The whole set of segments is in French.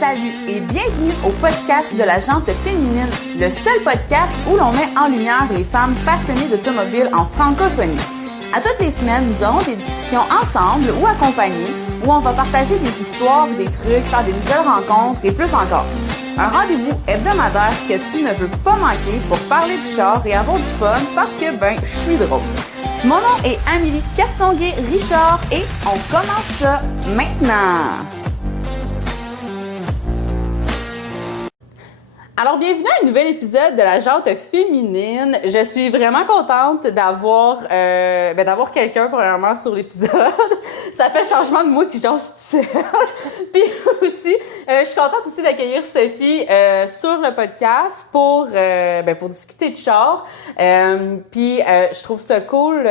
Salut et bienvenue au podcast de la Jante féminine, le seul podcast où l'on met en lumière les femmes passionnées d'automobile en francophonie. À toutes les semaines, nous aurons des discussions ensemble ou accompagnées où on va partager des histoires, des trucs, faire des nouvelles rencontres et plus encore. Un rendez-vous hebdomadaire que tu ne veux pas manquer pour parler de char et avoir du fun parce que, je suis drôle. Mon nom est Amélie Castonguay-Richard et on commence ça maintenant! Alors, bienvenue à un nouvel épisode de la Jante féminine. Je suis vraiment contente d'avoir quelqu'un, premièrement, sur l'épisode. Ça fait le changement de moi qui j'en suis toute seule. Puis aussi, je suis contente aussi d'accueillir Sophie sur le podcast pour discuter de char. Puis, je trouve ça cool.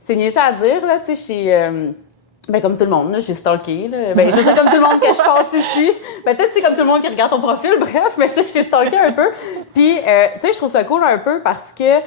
C'est niaiseux à dire, là, tu sais, comme tout le monde, là, j'ai stalké, là. Je veux dire, comme tout le monde que je passe ici. Peut-être c'est comme tout le monde qui regarde ton profil, bref, mais tu sais, je t'ai stalké un peu. Puis, tu sais, je trouve ça cool un peu parce que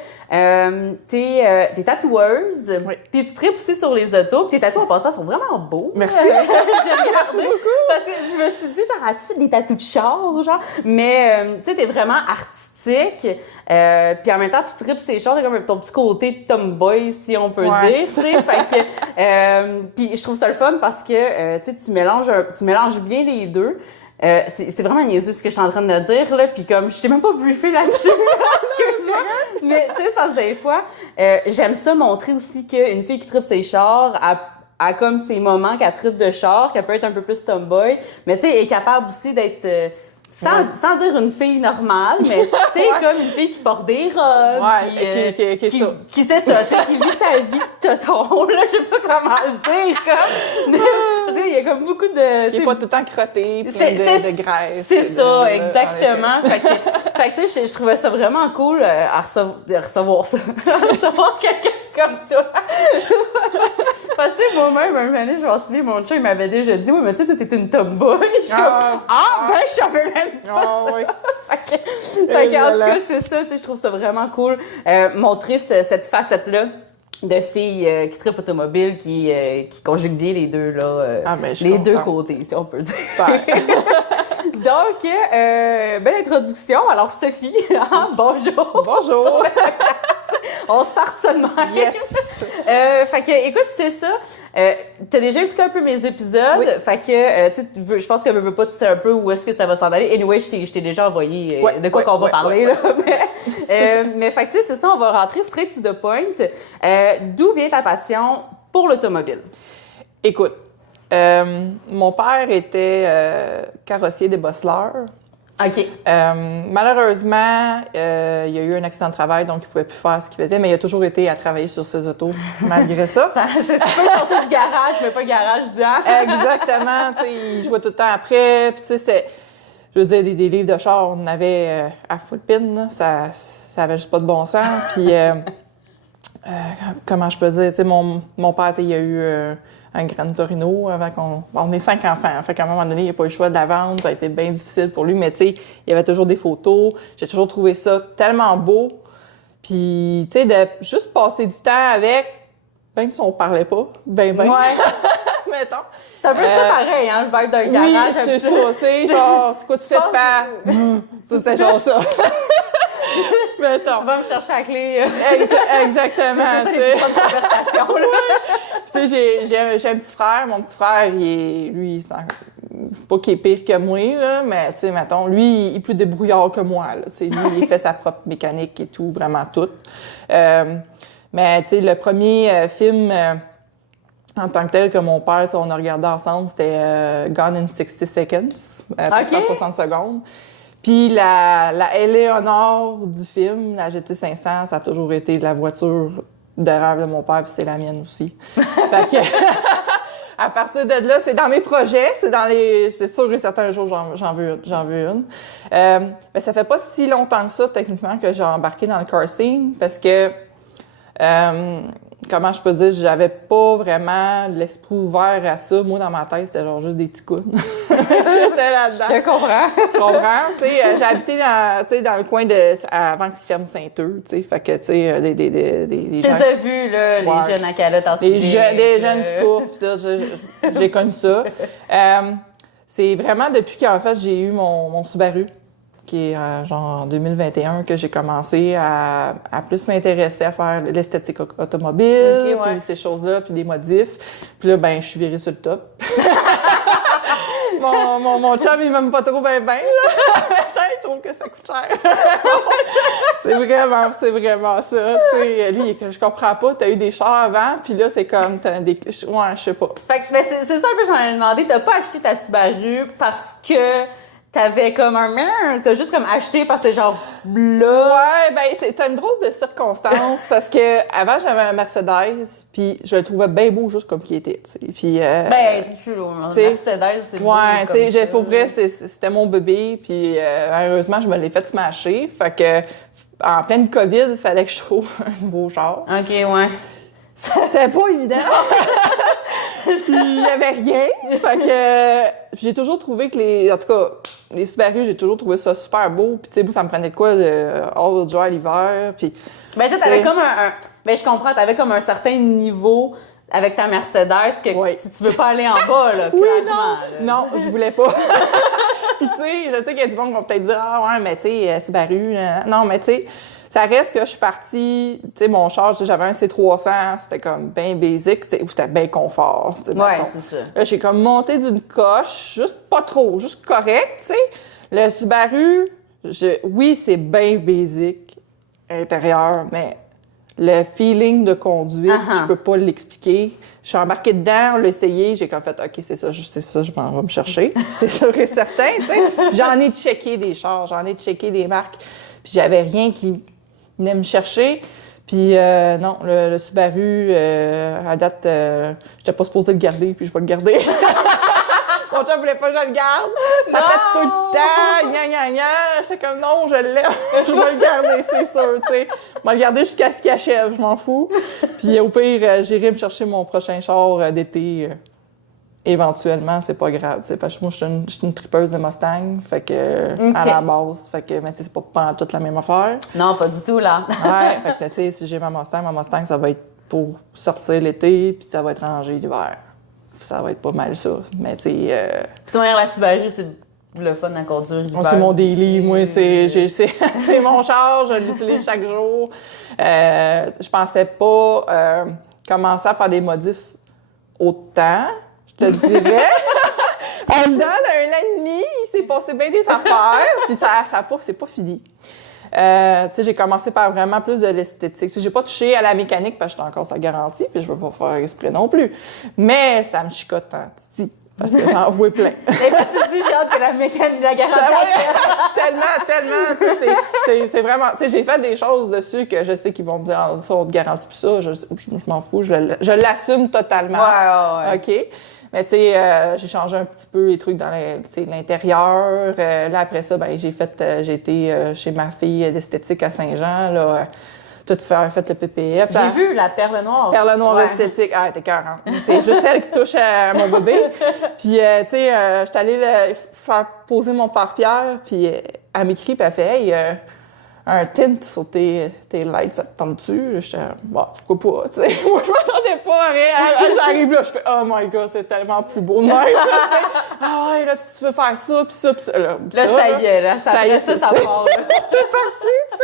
t'es tatoueuse. Oui. Puis tu tripes aussi sur les autos. Puis tes tatous, en passant, sont vraiment beaux. Merci. J'ai regardé. Parce que je me suis dit, genre, as-tu des tatous de char, genre? Mais, tu sais, t'es vraiment artistique. Puis en même temps, tu tripes ces choses, c'est comme ton petit côté tomboy, si on peut dire, tu sais. Fait que, puis je trouve ça le fun parce que, tu sais, tu mélanges bien les deux. C'est vraiment niaiseux ce que je suis en train de dire, là, puis comme, je t'ai même pas briefé là-dessus, excuse-moi, mais tu sais, ça, des fois, j'aime ça montrer aussi qu'une fille qui tripe ses chars, a comme ses moments qu'elle tripe de char, qu'elle peut être un peu plus tomboy, mais tu sais, est capable aussi d'être... Sans dire une fille normale, mais tu sais, comme une fille qui porte des robes, qui c'est ça, tu sais, qui vit sa vie de toton, là, je sais pas comment le dire, comme, parce qu'il y a comme beaucoup de... Qui est pas tout le temps crotté, plein de graisse. C'est ça, exactement. Fait que tu sais, je trouvais ça vraiment cool à recevoir ça, à recevoir quelqu'un comme toi. Parce que moi-même, un moment donné, je m'en souviens, mon chat, il m'avait déjà dit, oui, mais tu sais, toi, t'es une tomboy. Je suis comme, je savais même pas ça. Oui. Fait que, en tout cas, c'est ça, tu sais, je trouve ça vraiment cool. Montrer cette facette-là de filles qui trippent automobile, qui conjuguent bien les deux, là. Les deux côtés, si on peut dire. Donc, belle introduction. Alors, Sophie, bonjour. Bonjour. On start ça de même. Yes. Fait que, écoute, c'est ça. T'as déjà écouté un peu mes épisodes. Oui. Fait que, tu sais, je pense que veux pas, tu sais un peu où est-ce que ça va s'en aller. Anyway, je t'ai déjà envoyé de quoi qu'on va parler, là. Mais fait que, tu sais, c'est ça, on va rentrer straight to the point. D'où vient ta passion pour l'automobile? Écoute, mon père était carrossier débosseleur. OK. Malheureusement, il y a eu un accident de travail, donc il pouvait plus faire ce qu'il faisait, mais il a toujours été à travailler sur ses autos, malgré ça. Tu peux sortir du garage, mais pas le garage du Exactement, tu sais, il jouait tout le temps après, puis tu sais, je veux dire, des livres de char, on en avait à full pin, là, ça avait juste pas de bon sens, puis comment je peux dire, tu sais, mon père, tu sais, il a eu un Gran Torino avant on est 5 enfants. Fait qu'à un moment donné, il n'a pas eu le choix de la vendre. Ça a été bien difficile pour lui. Mais tu sais, il y avait toujours des photos. J'ai toujours trouvé ça tellement beau. Puis, tu sais, de juste passer du temps avec, même si on parlait pas, ben. Ouais. Mettons. C'est un peu ça pareil, hein, le vibe d'un garage. Oui, c'est ça. Tu sais, genre, c'est quoi tu fais pas? Ça, c'était genre ça. Mettons. Va me chercher la clé. Exactement. C'est ça, les petites conversations, là. Tu sais, j'ai un petit frère. Mon petit frère, lui, pas qu'il est pire que moi, là, mais tu sais, mettons, lui, il est plus débrouillard que moi, là. Tu sais, lui, il fait sa propre mécanique et tout, vraiment tout. Mais tu sais, le premier film en tant que tel que mon père, on a regardé ensemble, c'était Gone in 60 Seconds, à peu près 60 secondes. Puis la Eleanor du film, la GT500, ça a toujours été la voiture de rêve de mon père, puis c'est la mienne aussi. Fait que, à partir de là, c'est dans mes projets, c'est sûr et certain, un jour, j'en veux une. Mais ça fait pas si longtemps que ça, techniquement, que j'ai embarqué dans le car scene, parce que, comment je peux dire, j'avais pas vraiment l'esprit ouvert à ça. Moi, dans ma tête, c'était genre juste des petits coudes. J'étais là-dedans. Je te comprends. Tu comprends? Tu sais, j'ai habité dans le coin avant qu'ils ferment Saint-Eudes, tu sais. Fait que, tu sais, des gens... Tu les as vus, là, les jeunes à calotte en des jeunes qui poussent, pis tout. J'ai connu ça. C'est vraiment depuis qu'en fait, j'ai eu mon Subaru, qui est genre en 2021, que j'ai commencé à plus m'intéresser à faire l'esthétique automobile, puis ces choses-là, puis des modifs. Puis là, ben, je suis virée sur le top. Mon chum, il m'aime pas trop ben, là. Il trouve que ça coûte cher. c'est vraiment ça. T'sais, lui, je comprends pas, t'as eu des chars avant, puis là, c'est comme, t'as des... Ouais, je sais pas. Fait que c'est ça un peu, j'en ai demandé. T'as pas acheté ta Subaru parce que t'avais comme t'as juste comme acheté parce que c'est genre là. Ouais, ben c'était une drôle de circonstance parce que avant j'avais un Mercedes, puis je le trouvais bien beau juste comme qu'il était, tu sais. Puis Mercedes, c'est beau. Ouais, tu sais, pour vrai, ça. c'était mon bébé, puis heureusement je me l'ai fait smasher, fait que en pleine COVID, il fallait que je trouve un nouveau char. OK, ouais. C'était pas évident. Puis il y avait rien. Fait que j'ai toujours trouvé que en tout cas, les Subaru, j'ai toujours trouvé ça super beau. Puis tu sais, ça me prenait de quoi de all dry l'hiver. Puis ben ça, t'avais comme ben je comprends, t'avais comme un certain niveau avec ta Mercedes que tu veux pas aller en bas là. Oui, clairement, non, je voulais pas. Puis tu sais, je sais qu'il y a du monde qui vont peut-être dire ah ouais, mais tu sais, Subaru, non, mais tu sais. Ça reste que je suis partie, tu sais, mon char, j'avais un C300, c'était comme bien basic, c'était bien confort. Ouais, c'est ça. Là, j'ai comme monté d'une coche, juste pas trop, juste correct, tu sais. Le Subaru, oui, c'est bien basic, intérieur, mais le feeling de conduite, je peux pas l'expliquer. Je suis embarquée dedans, on l'a essayé, j'ai comme fait, OK, c'est ça, je m'en vais me chercher. C'est sûr et certain, tu sais. J'en ai checké des chars, j'en ai checké des marques, puis j'avais rien qui venait me chercher. Puis non, le Subaru, à date, j'étais pas supposée le garder, puis je vais le garder. Mon chum voulait pas que je le garde. Ça fait tout le temps, gna. J'étais comme, non, je l'aime. Je vais le garder, c'est sûr, tu sais. Je vais le garder jusqu'à ce qu'il achève, je m'en fous. Puis au pire, j'irai me chercher mon prochain char d'été. Éventuellement, c'est pas grave, t'sais, parce que moi, je suis une tripeuse de Mustang, fait que, à la base, fait que, mais c'est pas toute la même affaire. Non, pas du tout, là. Ouais, fait que, tu sais, si j'ai ma Mustang, ça va être pour sortir l'été, puis ça va être rangé l'hiver. Ça va être pas mal ça, mais tu sais... Puis ton la Subaru, c'est le fun à conduire l'hiver. C'est mon daily, moi, c'est mon char, je l'utilise chaque jour. Je pensais pas commencer à faire des modifs autant, je te dirais. En dedans d'un an et demi, il s'est passé bien des affaires, puis c'est pas fini. Tu sais, j'ai commencé par vraiment plus de l'esthétique. Tu sais, j'ai pas touché à la mécanique parce que j'étais encore sa garantie, puis je veux pas faire exprès non plus. Mais ça me chicote tant, titi, parce que j'en vois plein. Et puis tu dis, j'ai hâte que la mécanique, la garantie tellement, c'est vraiment... Tu sais, j'ai fait des choses dessus que je sais qu'ils vont me dire, ah, ça, on te garantit plus ça, je m'en fous, je l'assume totalement. Ouais. OK? Mais tu sais, j'ai changé un petit peu les trucs dans l'intérieur. Là, après ça, ben j'ai été chez ma fille d'esthétique à Saint-Jean, là, tout fait le PPF. J'ai vu la perle noire. Perle noire esthétique. Ah, t'es cœur, hein? C'est juste elle qui touche à mon bébé. Puis, tu sais, j'étais allée faire poser mon pare-pierre, puis elle m'écrit, puis elle fait « Hey, un tint sur tes lights, ça te tente-tu? » J'étais « Bon, pourquoi pas? » Tu sais, moi, je m'attendais pas à rien. J'arrive là, je fais « Oh my God, c'est tellement plus beau de même! » Ah ouais, là, puis tu veux faire ça, puis ça, puis ça. Là, ça y est, là, ça part. Là. C'est parti, tu sais.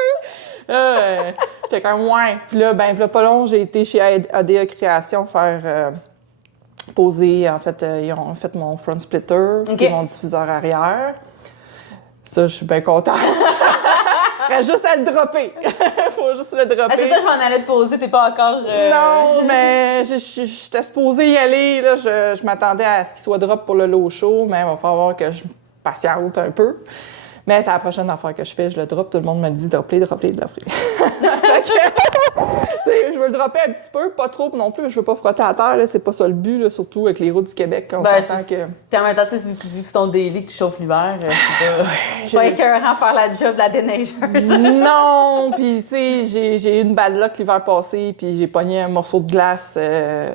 J'étais comme « Ouais! » Puis là, ben, pas long, j'ai été chez ADA Création faire poser, en fait, ils ont fait mon front splitter, puis mon diffuseur arrière. Ça, je suis bien contente. Reste juste à le dropper. Faut juste le dropper. Ah, c'est ça, je m'en allais te poser. T'es pas encore... Non, mais j'étais supposée y aller. Là, je m'attendais à ce qu'il soit drop pour le low show, mais il va falloir que je patiente un peu. Mais c'est la prochaine affaire que je fais. Je le drop. Tout le monde me dit dropper. Je veux le dropper un petit peu, pas trop non plus. Je veux pas frotter à terre. Là. C'est pas ça le but, là, surtout avec les routes du Québec. On s'entend que... Puis en même temps, vu que c'est ton daily que tu chauffes l'hiver, c'est pas écœurant faire la job de la déneigeuse. Non! Puis, tu sais, j'ai eu une bad luck l'hiver passé, puis j'ai pogné un morceau de glace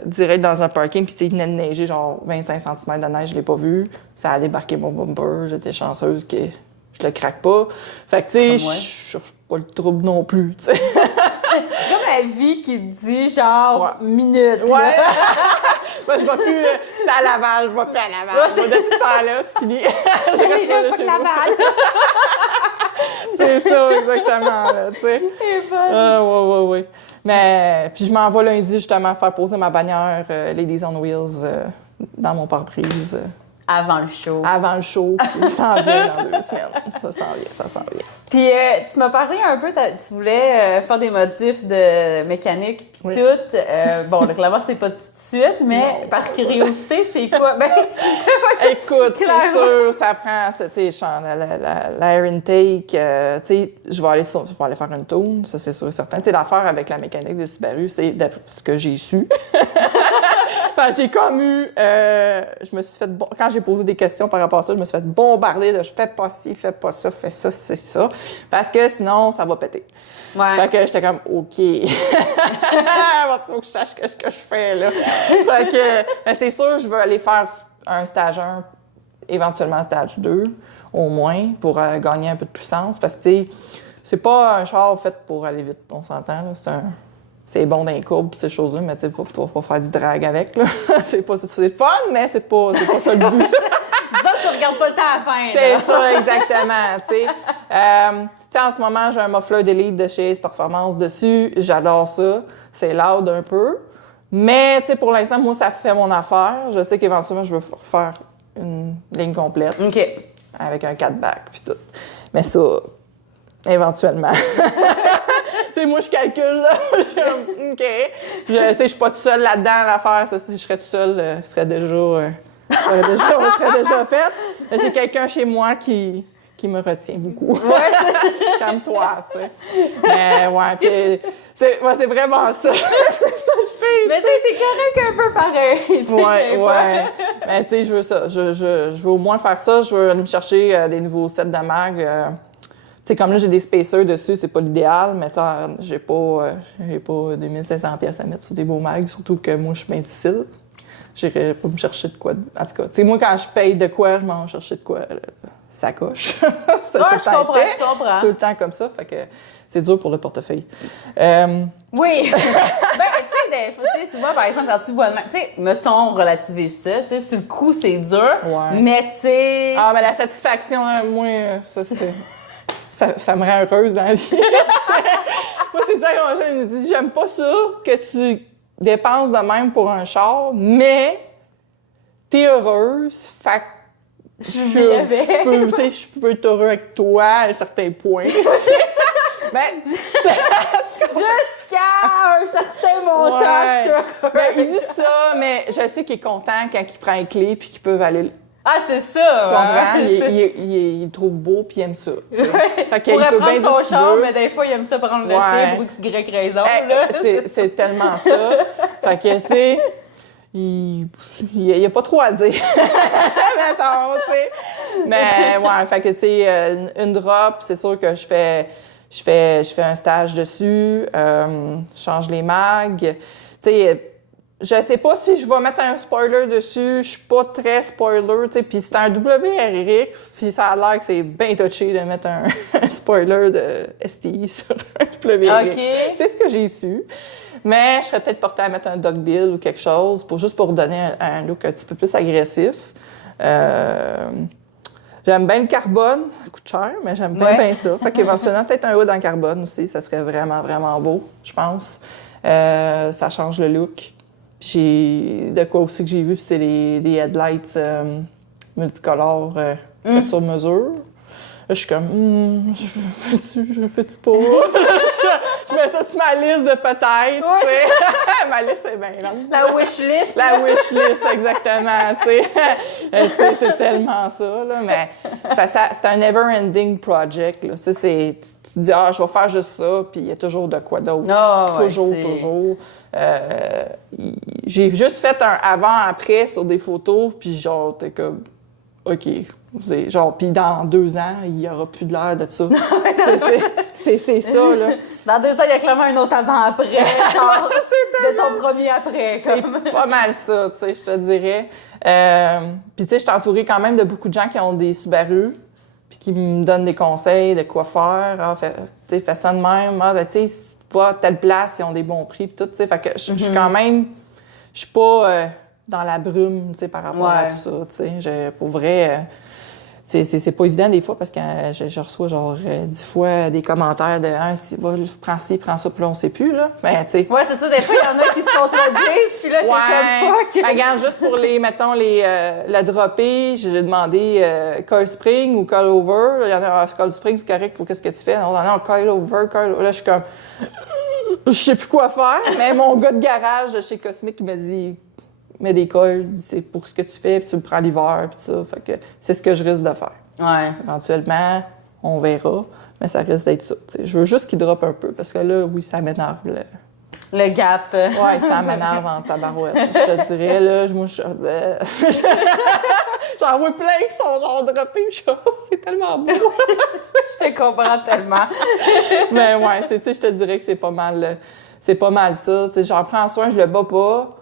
direct dans un parking, puis il venait de neiger genre 25 cm de neige, je l'ai pas vu. Ça a débarqué mon bumper. J'étais chanceuse que je le craque pas. Fait que, tu sais, je cherche pas le trouble non plus, tu sais. C'est comme la vie qui te dit, genre, minute. Ouais. Moi, je vais plus... C'était à Laval, je vais plus à Laval. Moi, depuis ce temps-là, c'est fini. J'ai resté de chez Laval! C'est ça, exactement, là, tu sais. Ouais. Mais, puis je m'en vais lundi, justement, faire poser ma bannière Ladies on Wheels dans mon pare-brise. Avant le show. Avant le show, puis ça s'en vient dans 2 semaines. Ça s'en vient. Puis tu m'as parlé un peu, tu voulais faire des motifs de mécanique puis tout. Bon, là, clairement, c'est pas tout de suite, mais Non, par curiosité, c'est quoi? Ben, écoute, c'est sûr, ça prend, tu sais, l'air intake, tu sais, je vais aller faire une tune, ça c'est sûr et certain. Tu sais, l'affaire avec la mécanique de Subaru, c'est ce que j'ai su. Enfin, j'ai comme eu, je me suis fait, quand j'ai posé des questions par rapport à ça, je me suis fait bombarder de je fais pas ci, fais pas ça, fais ça, c'est ça. Parce que sinon, ça va péter. Ouais. Fait que j'étais comme, OK. Il faut que je sache ce que je fais, là. Fait que, ben, c'est sûr, je veux aller faire un stage 1, éventuellement un stage 2, au moins, pour gagner un peu de puissance. Parce que, tu sais, c'est pas un char fait pour aller vite, on s'entend, là. C'est bon dans les courbes, ces choses-là, mais tu sais, faut pas faire du drag avec, là. c'est fun, mais c'est pas ça le but. Disons que tu regardes pas le temps à la fin. C'est ça, exactement, tu sais. Tu sais, en ce moment, j'ai un muffler d'élite de chez Ace Performance dessus. J'adore ça. C'est loud un peu. Mais, tu sais, pour l'instant, moi, ça fait mon affaire. Je sais qu'éventuellement, je veux refaire une ligne complète. OK. Avec un 4-back, puis tout. Mais ça, éventuellement. Tu sais, moi, je calcule, là. OK. Je sais, je suis pas toute seule là-dedans à l'affaire. Ça, si je serais toute seule, ce serait déjà... on serait déjà fait. J'ai quelqu'un chez moi qui me retient beaucoup. Ouais, Calme-toi, tu sais. Mais ouais, c'est vraiment ça. C'est ça que je fais. mais tu sais, c'est correct un peu pareil. Ouais. Mais tu sais, je veux ça. Je veux au moins faire ça. Je veux aller me chercher des nouveaux sets de mag. Tu sais, comme là, j'ai des spacers dessus, c'est pas l'idéal, mais tu sais, j'ai pas 2500 pièces à mettre sur des beaux mags, surtout que moi, je suis bien difficile. J'irais pas me chercher de quoi. En tout cas, tu sais, moi, quand je paye de quoi, je m'en vais chercher de quoi. Ça coche. Je comprends. Tout le temps comme ça. Fait que c'est dur pour le portefeuille. Oui. Ben, tu sais, souvent, par exemple, quand tu vois... Tu sais, mettons, relativiser ça. Tu sais, sur le coup, c'est dur. Ouais. Mais tu sais... Ah, mais la satisfaction, moi, ça, c'est... Ça me rend heureuse dans la vie. Moi, c'est ça que je me dis. J'aime pas ça que tu dépenses de même pour un char, mais t'es heureuse, fait que je peux être heureux avec toi à un certain point. Ben, jusqu'à un certain montant, je te... Ben, il dit ça, mais je sais qu'il est content quand il prend les clés puis qu'ils peuvent aller... Ah, c'est ça! Il le trouve beau puis il aime ça. Ouais. Fait qu'il pourrait prendre son char, mais des fois, il aime ça prendre le tien pour XY raison. C'est tellement ça. Fait que, tu sais... Il y a pas trop à dire. Mettons, tu sais. Mais ouais, fait que tu sais, une drop, c'est sûr que je fais un stage dessus, je change les mags. Tu sais, je sais pas si je vais mettre un spoiler dessus, je suis pas très spoiler, tu sais, puis c'est un WRX, puis ça a l'air que c'est bien touché de mettre un spoiler de STI sur un WRX. Okay. C'est ce que j'ai su. Mais je serais peut-être portée à mettre un dogbill ou quelque chose, juste pour donner un look un petit peu plus agressif. J'aime bien le carbone, ça coûte cher, mais j'aime bien ça. Fait qu'éventuellement, peut-être un hood en carbone aussi, ça serait vraiment, vraiment beau, je pense. Ça change le look. J'ai de quoi aussi que j'ai vu, c'est des headlights multicolores faits sur mesure. Là, je suis comme, je fais-tu pas? je mets ça sur ma liste de peut-être, tu sais. Ma liste est bien longue. La wishlist. La wishlist, exactement, tu sais. C'est tellement ça, là, mais c'est un never-ending project, là. Ça, tu te dis, je vais faire juste ça, puis il y a toujours de quoi d'autre. Toujours. J'ai juste fait un avant-après sur des photos, puis genre, t'es comme, OK. Genre, puis dans 2 ans, il n'y aura plus de l'air de ça. C'est ça, là. Dans 2 ans, il y a clairement un autre avant-après, genre, de ton premier après. C'est pas mal ça, tu sais, je te dirais. Puis, tu sais, je suis entourée quand même de beaucoup de gens qui ont des Subaru, puis qui me donnent des conseils de quoi faire. Fais ça de même. Tu sais, si tu vas à telle place, ils ont des bons prix, puis tout, tu sais. Fait que je suis quand même... Je suis pas dans la brume, tu sais, par rapport à tout ça, tu sais. Pour vrai, c'est pas évident des fois parce que je reçois genre 10 fois des commentaires de prends ci, prends ça, puis là, on sait plus, là. Mais, tu sais. Ouais, c'est ça, des fois, il y en a qui se contredisent, puis là, t'es comme fuck. Regarde, juste pour mettons, la dropper, j'ai demandé coil spring ou coil over. Il y en a, coil spring, c'est correct pour qu'est-ce que tu fais. Non, coil over, coil over. Là, je suis comme, je sais plus quoi faire. Mais mon gars de garage de chez Cosmic, il m'a dit, mets des coils, c'est pour ce que tu fais, puis tu le prends l'hiver, puis ça. Fait que c'est ce que je risque de faire. Ouais. Éventuellement, on verra, mais ça risque d'être ça. T'sais. Je veux juste qu'il droppe un peu, parce que là, oui, ça m'énerve. Le gap. Ouais, ça m'énerve en tabarouette. Je te dirais, là, moi, j'en vois plein qui sont genre droppés, c'est tellement beau. Je te comprends tellement. Mais ouais, je te dirais que c'est pas mal ça. J'en prends soin, je le bats pas.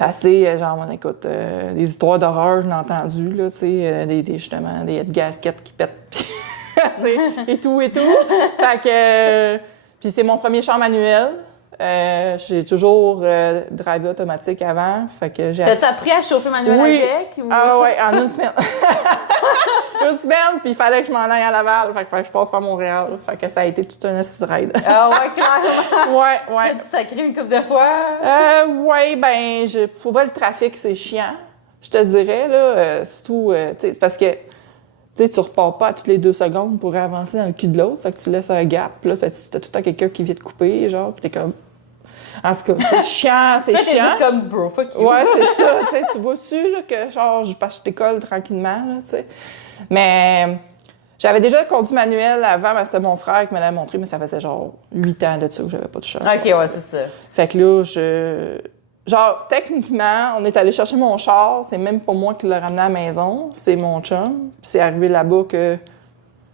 Assez, genre, écoute, des histoires d'horreur, je l'ai entendu, là, tu sais, justement, des gaskets qui pètent, tu sais, et tout. Fait que, puis c'est mon premier char manuel. J'ai toujours drivé automatique avant, fait que j'ai... T'as-tu appris à chauffer manuel avec? Ou... Ah ouais, en une semaine. Une semaine, puis il fallait que je m'en aille à Laval, fait que je passe par Montréal, fait que ça a été tout un ride. Ah ouais, clairement! Ouais. T'as-tu sacré une couple de fois? Ouais, ben, pour vrai, le trafic, c'est chiant, je te dirais, là, surtout, tu sais, c'est parce que, tu sais, tu repars pas à toutes les 2 secondes pour avancer dans le cul de l'autre, fait que tu laisses un gap, là, fait que t'as tout le temps quelqu'un qui vient te couper, genre, pis t'es comme... En tout cas, c'est chiant, c'est chiant. T'es juste comme, bro, fuck you. Ouais, c'est ça, tu sais, tu vois-tu, là, que genre, je t'école tranquillement, là, tu sais. Mais j'avais déjà conduit manuel avant, mais c'était mon frère qui me l'avait montré, mais ça faisait genre 8 ans de ça que j'avais pas de char. OK, ouais, c'est ça. Fait que là, genre, techniquement, on est allé chercher mon char, c'est même pas moi qui l'ai ramené à la maison, c'est mon chum. Puis c'est arrivé là-bas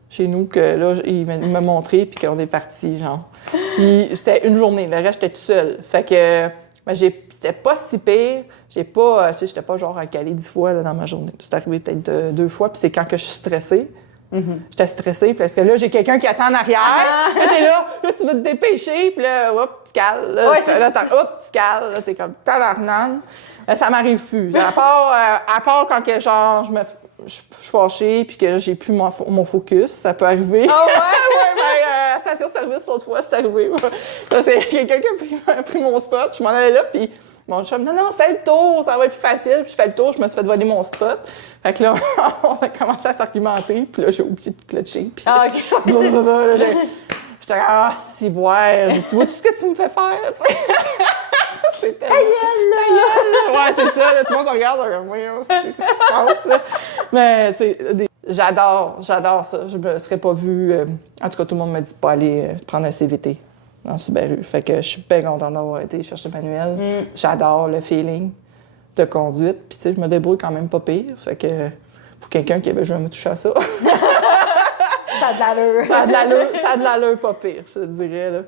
chez nous, que là, il m'a montré, puis qu'on est parti, genre. Puis c'était une journée, le reste, j'étais toute seule. Fait que, ben, c'était pas si pire. J'étais pas genre à caler 10 fois là, dans ma journée. C'est arrivé peut-être 2 fois, puis c'est quand que je suis stressée. J'étais stressée parce que là, j'ai quelqu'un qui attend en arrière. Là, t'es là, tu veux te dépêcher, puis là, hop, tu cales. Là, tu cales. Là, t'es comme tabarnane. Ça m'arrive plus. À part quand que, genre, je suis fâchée puis que j'ai plus mon focus, ça peut arriver. Ah ouais? Ouais, ben, station-service, l'autre fois, c'est arrivé. Là, c'est quelqu'un qui a pris mon spot. Je m'en allais là, puis mon chum, non, fais le tour, ça va être plus facile. Puis je fais le tour, je me suis fait voler mon spot. Fait que là, on a commencé à s'argumenter, puis là, j'ai oublié de clutcher. Puis ah, OK. là, j'étais comme, si boire. Tu vois tout ce que tu me fais faire, tu sais? C'est tellement... Ta gueule! Ouais, c'est ça. Là, tout le monde regarde, comme, oui, qu'est-ce qui se passe? Là? Mais, tu sais, j'adore ça. Je me serais pas vue... En tout cas, tout le monde me dit de pas aller prendre un CVT dans Subaru. Fait que je suis bien contente d'avoir été chercher Manuel. J'adore le feeling de conduite. Puis, tu sais, je me débrouille quand même pas pire. Fait que pour quelqu'un qui avait jamais touché à ça... Ça a de l'allure. Ça a de l'allure pas pire, je te dirais, là.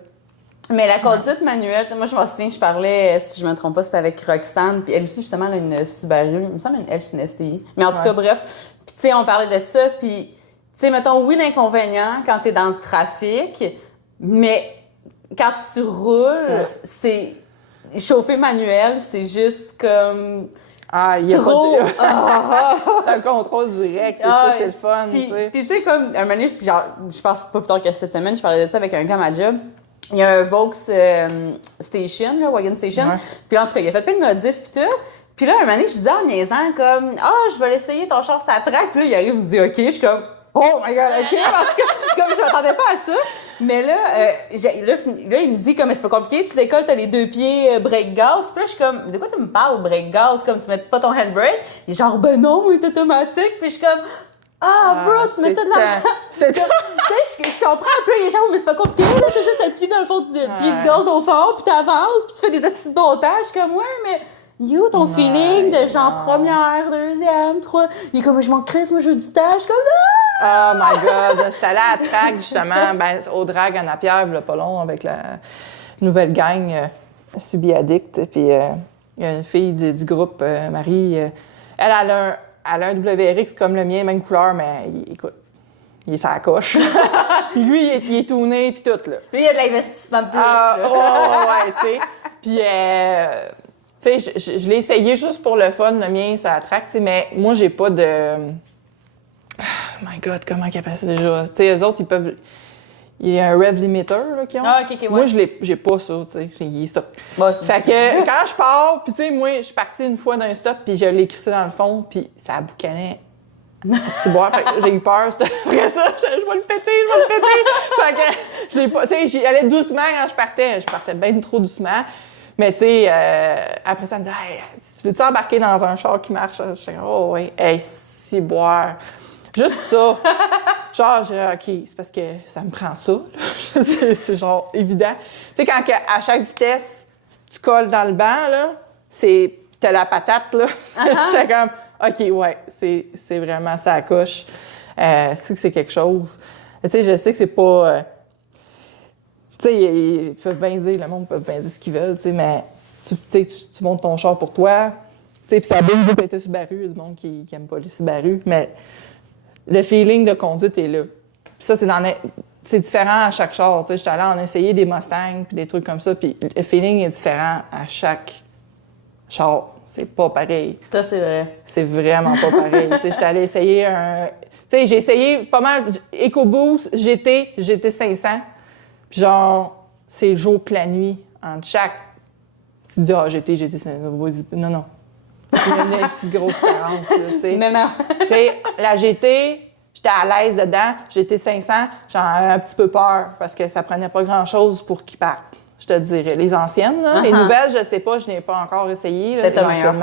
Mais la conduite manuelle, moi, je me souviens, je parlais, si je me trompe pas, c'était avec Roxane, puis elle aussi, justement, elle a une Subaru. Il me semble elle, c'est une STI. Mais en tout cas, bref. Puis, tu sais, on parlait de ça, puis, tu sais, mettons, oui, l'inconvénient quand t'es dans le trafic, mais quand tu roules, c'est... Chauffer manuel, c'est juste comme... Ah, il y a trop... T'as le contrôle direct, c'est ça, c'est le fun, tu sais. Puis, tu sais, comme, un moment donné, puis genre, je pense pas plus tard que cette semaine, je parlais de ça avec un gars à ma job. Il y a un Vaux Station, là, Wagon Station. Ouais. Puis en tout cas, il a fait plein de modifs pis tout. Puis là, un moment donné, je disais en niaisant comme « Ah, je vais l'essayer, ton char, ça traque. » Puis là, il arrive, il me dit « OK. » Je suis comme « Oh my God, OK. » Parce que comme je m'attendais pas à ça. Mais là, là, il me dit comme « C'est pas compliqué, tu décolles, t'as les 2 pieds break gas. » Puis là, je suis comme « De quoi tu me parles, break gas? Comme tu mets pas ton handbrake? » Il est genre « Ben non, il est automatique. » Puis je suis comme ah, bro, tu mettais de l'argent. Tu sais, je comprends. Puis là, il est genre, mais c'est pas compliqué, là. T'as juste le pied dans le fond du pied du gaz au fond, puis t'avances, puis tu fais des astuces de montage. Comme, ouais, mais yo, ton feeling de genre première, deuxième, trois. Il est comme, je m'en crée, moi, je veux du stage. Comme, ah! Oh my God. J'étais allée à la track, justement, au drag à Napierre, il y a pas long, avec la nouvelle gang Subi-Addict. Puis il y a une fille du groupe, Marie, elle a un WRX comme le mien, même couleur, mais écoute, il est sur la coche. Puis lui, il est tourné, puis tout, là. Lui, il y a de l'investissement de plus, là. Ouais, tu sais. Puis, tu Tu sais, je l'ai essayé juste pour le fun, le mien, ça attraque, tu sais, mais moi, j'ai pas de... Oh my God, comment ils appellent ça déjà? Tu sais, eux autres, ils peuvent... Il y a un rev limiter, là, qu'ils ont. Ah, OK, ouais. Moi, j'ai pas ça, tu sais, il est stop. Bon, Fait que quand je pars, puis tu sais, moi, je suis partie une fois d'un stop, puis je l'ai crissé dans le fond, puis ça boucanait. C'est bon, fait que j'ai eu peur. Après ça, je vais le péter. Fait que je l'ai pas, tu sais, j'y allais doucement quand je partais. Je partais bien trop doucement. Mais tu sais, après ça, elle me dit, hey, veux-tu embarquer dans un char qui marche? Je suis oh oui, hey, si boire. Juste ça. Genre, OK, c'est parce que ça me prend ça. c'est genre évident. Tu sais, quand à chaque vitesse, tu colles dans le banc, là, t'as la patate, là. Je suis comme, OK, ouais, c'est vraiment ça à coche. C'est que c'est quelque chose. Tu sais, je sais que c'est pas... tu sais, ils peuvent bien dire, le monde peut bien dire ce qu'ils veulent, tu sais, mais tu montes ton char pour toi. Tu sais, puis ça a bien beau être Subaru, il y a du monde qui aime pas les Subaru, mais le feeling de conduite est là. Puis ça, c'est différent à chaque char. Tu sais, j'étais allée en essayer des Mustangs puis des trucs comme ça, puis le feeling est différent à chaque char. C'est pas pareil. Ça, c'est vrai. C'est vraiment pas pareil. Tu sais, j'étais allée essayer un... Tu sais, j'ai essayé pas mal EcoBoost, GT 500. Puis genre, c'est jour que la nuit, entre chaque... Tu te dis, GT 500. Non. Il y a une petite grosse différence, là, tu sais. Non. Tu sais, la GT, j'étais à l'aise dedans. GT 500, j'en avais un petit peu peur parce que ça prenait pas grand-chose pour qu'il parte. Je te dirais. Les anciennes, là, les nouvelles, je sais pas, je n'ai pas encore essayé. Peut-être un meilleur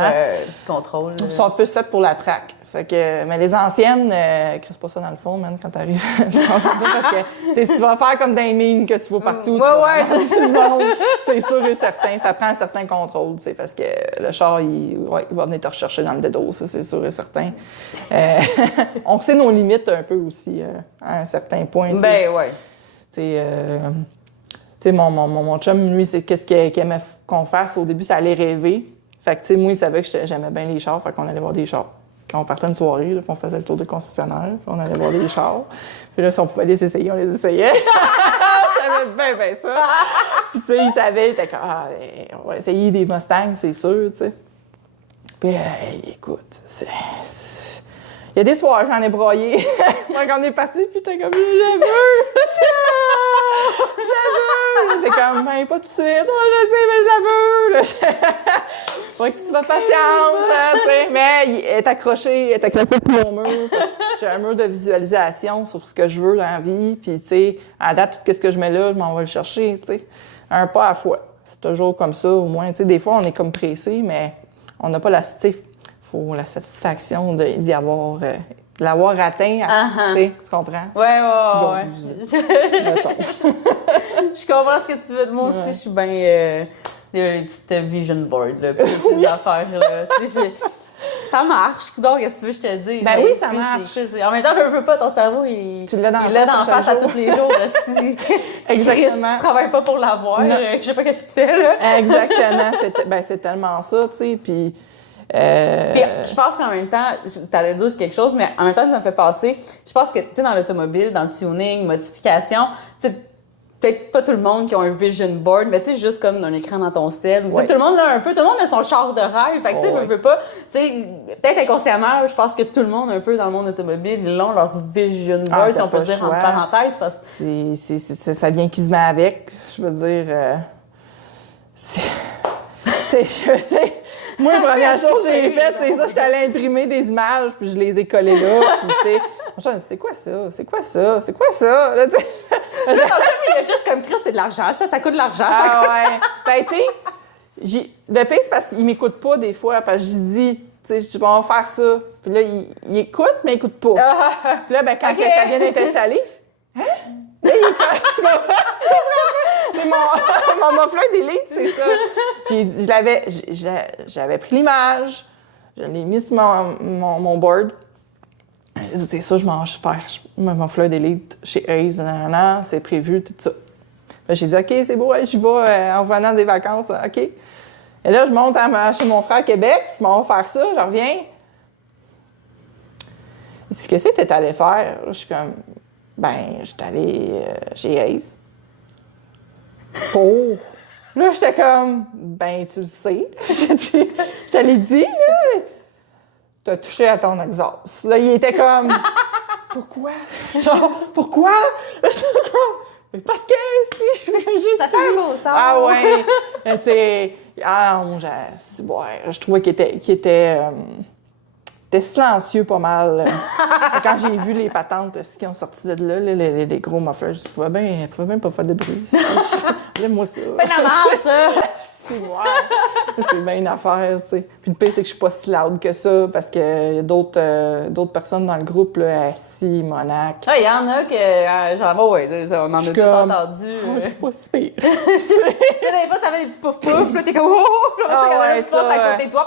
contrôle. Ils sont plus faites pour la track. Fait que, mais les anciennes, crisse pas ça dans le fond, man, quand t'arrives. Parce que si tu vas faire comme dans les mines que tu vas partout, c'est sûr et certain. Ça prend un certain contrôle, tu sais, parce que le char, il va venir te rechercher dans le dédos, ça, c'est sûr et certain. On sait nos limites un peu aussi, à un certain point. Ben, ouais. Tu sais, mon chum, lui, c'est qu'est-ce qu'il aimait qu'on fasse. Au début, ça allait rêver. Fait que, tu sais, moi, il savait que j'aimais bien les chars, fait qu'on allait voir des chars. Quand on partait une soirée, là, puis on faisait le tour des concessionnaires, puis on allait voir les chars. Puis là, si on pouvait les essayer, on les essayait. J'aimais bien ça. Puis, tu sais, il savait, il était comme, on va essayer des Mustangs, c'est sûr, tu sais. Puis, écoute, il y a des soirs, j'en ai broyé. Moi, quand on est parti, puis j'étais comme, je la veux! Je la veux! C'est comme, ben, pas tout de suite. Oh, je sais, mais je la veux! Là, faudrait que tu sois patiente, tu sais. Mais elle est accrochée sur mon mur. J'ai un mur de visualisation sur ce que je veux dans la vie. Puis, tu sais, à date, tout ce que je mets là, je m'en vais le chercher, tu sais. Un pas à la fois. C'est toujours comme ça, au moins. Tu sais, des fois, on est comme pressé, mais on n'a pas la faut la satisfaction d'y avoir, de l'avoir atteint, tu sais, tu comprends? Ouais. Je comprends ce que tu veux dire. Moi aussi, je suis bien... les petites vision board, là, puis toutes ces affaires, là. Tu sais, ça marche. Donc, qu'est-ce que tu veux que je te dise? Ben oui, ça marche. En même temps, je veux pas, ton cerveau, il l'as dans face à tous les jours. Exactement. Tu travailles pas pour l'avoir. Je sais pas qu'est-ce que tu fais, là. Exactement. C'est tellement ça, tu sais, puis... Puis je pense qu'en même temps, t'allais dire quelque chose, mais en même temps, ça me fait passer. Je pense que, tu sais, dans l'automobile, dans le tuning, modification, tu sais, peut-être pas tout le monde qui a un vision board, mais tu sais, juste comme un écran dans ton style. Ouais. Tout le monde l'a un peu, tout le monde a son char de rêve. Fait que, tu sais, veut pas, tu sais, peut-être inconsciemment, je pense que tout le monde, un peu dans le monde automobile, ils ont leur vision board, si on peut dire en parenthèse. Parce que ça vient qui se met avec. Je veux dire, tu sais, moi, la première chose que j'ai faite, c'est ça, j'étais allée imprimer des images, puis je les ai collées là, puis tu sais, c'est quoi ça? C'est quoi ça? C'est quoi ça? Là, tu sais. Il y a juste comme Chris, c'est de l'argent, ça coûte de l'argent. Ouais. Ben, tu sais, le pire, c'est parce qu'il m'écoute pas des fois, parce que je dis, tu sais, je vais faire ça. Puis là, il écoute, mais il écoute pas. Puis là, ben, quand ça vient d'être installé, hein? Là, c'est mon muffler d'élite, c'est ça. J'avais pris l'image, je l'ai mis sur mon board. C'est ça, je m'en vais faire mon muffler d'élite chez Ace, c'est prévu, tout ça. J'ai dit, OK, c'est beau, j'y vais en revenant des vacances, OK. Et là, je monte chez mon frère à Québec, je m'en vais faire ça, je reviens. Il dit, qu'est-ce que t'es allé faire? Je suis comme, ben, j'étais allée chez Ace. Pour. Là, j'étais comme, ben, tu le sais. J'ai dit, je te l'ai dit, là. T'as touché à ton exhaust. Là, il était comme, pourquoi? Genre, pourquoi? Là, j'étais comme, mais parce que si je veux juste. Ça fait un beau sens. Ah ouais. Tu sais, je trouvais qu'il était silencieux pas mal. Quand j'ai vu les patentes qui ont sorti de là, les gros mufflers, je pouvais bien pas faire de bruit. Moi ça. Pas la merde, ça! C'est bien une affaire, tu sais. Puis le pire, c'est que je suis pas si loud que ça, parce qu'il y a d'autres personnes dans le groupe, là, assis, monac. Il y en a que, genre, ouais, on en a tous entendu. Je suis pas si pire. Des fois, ça fait des petits pouf-pouf, là, t'es comme, oh! Puis là, c'est quand même tu passes à côté de toi.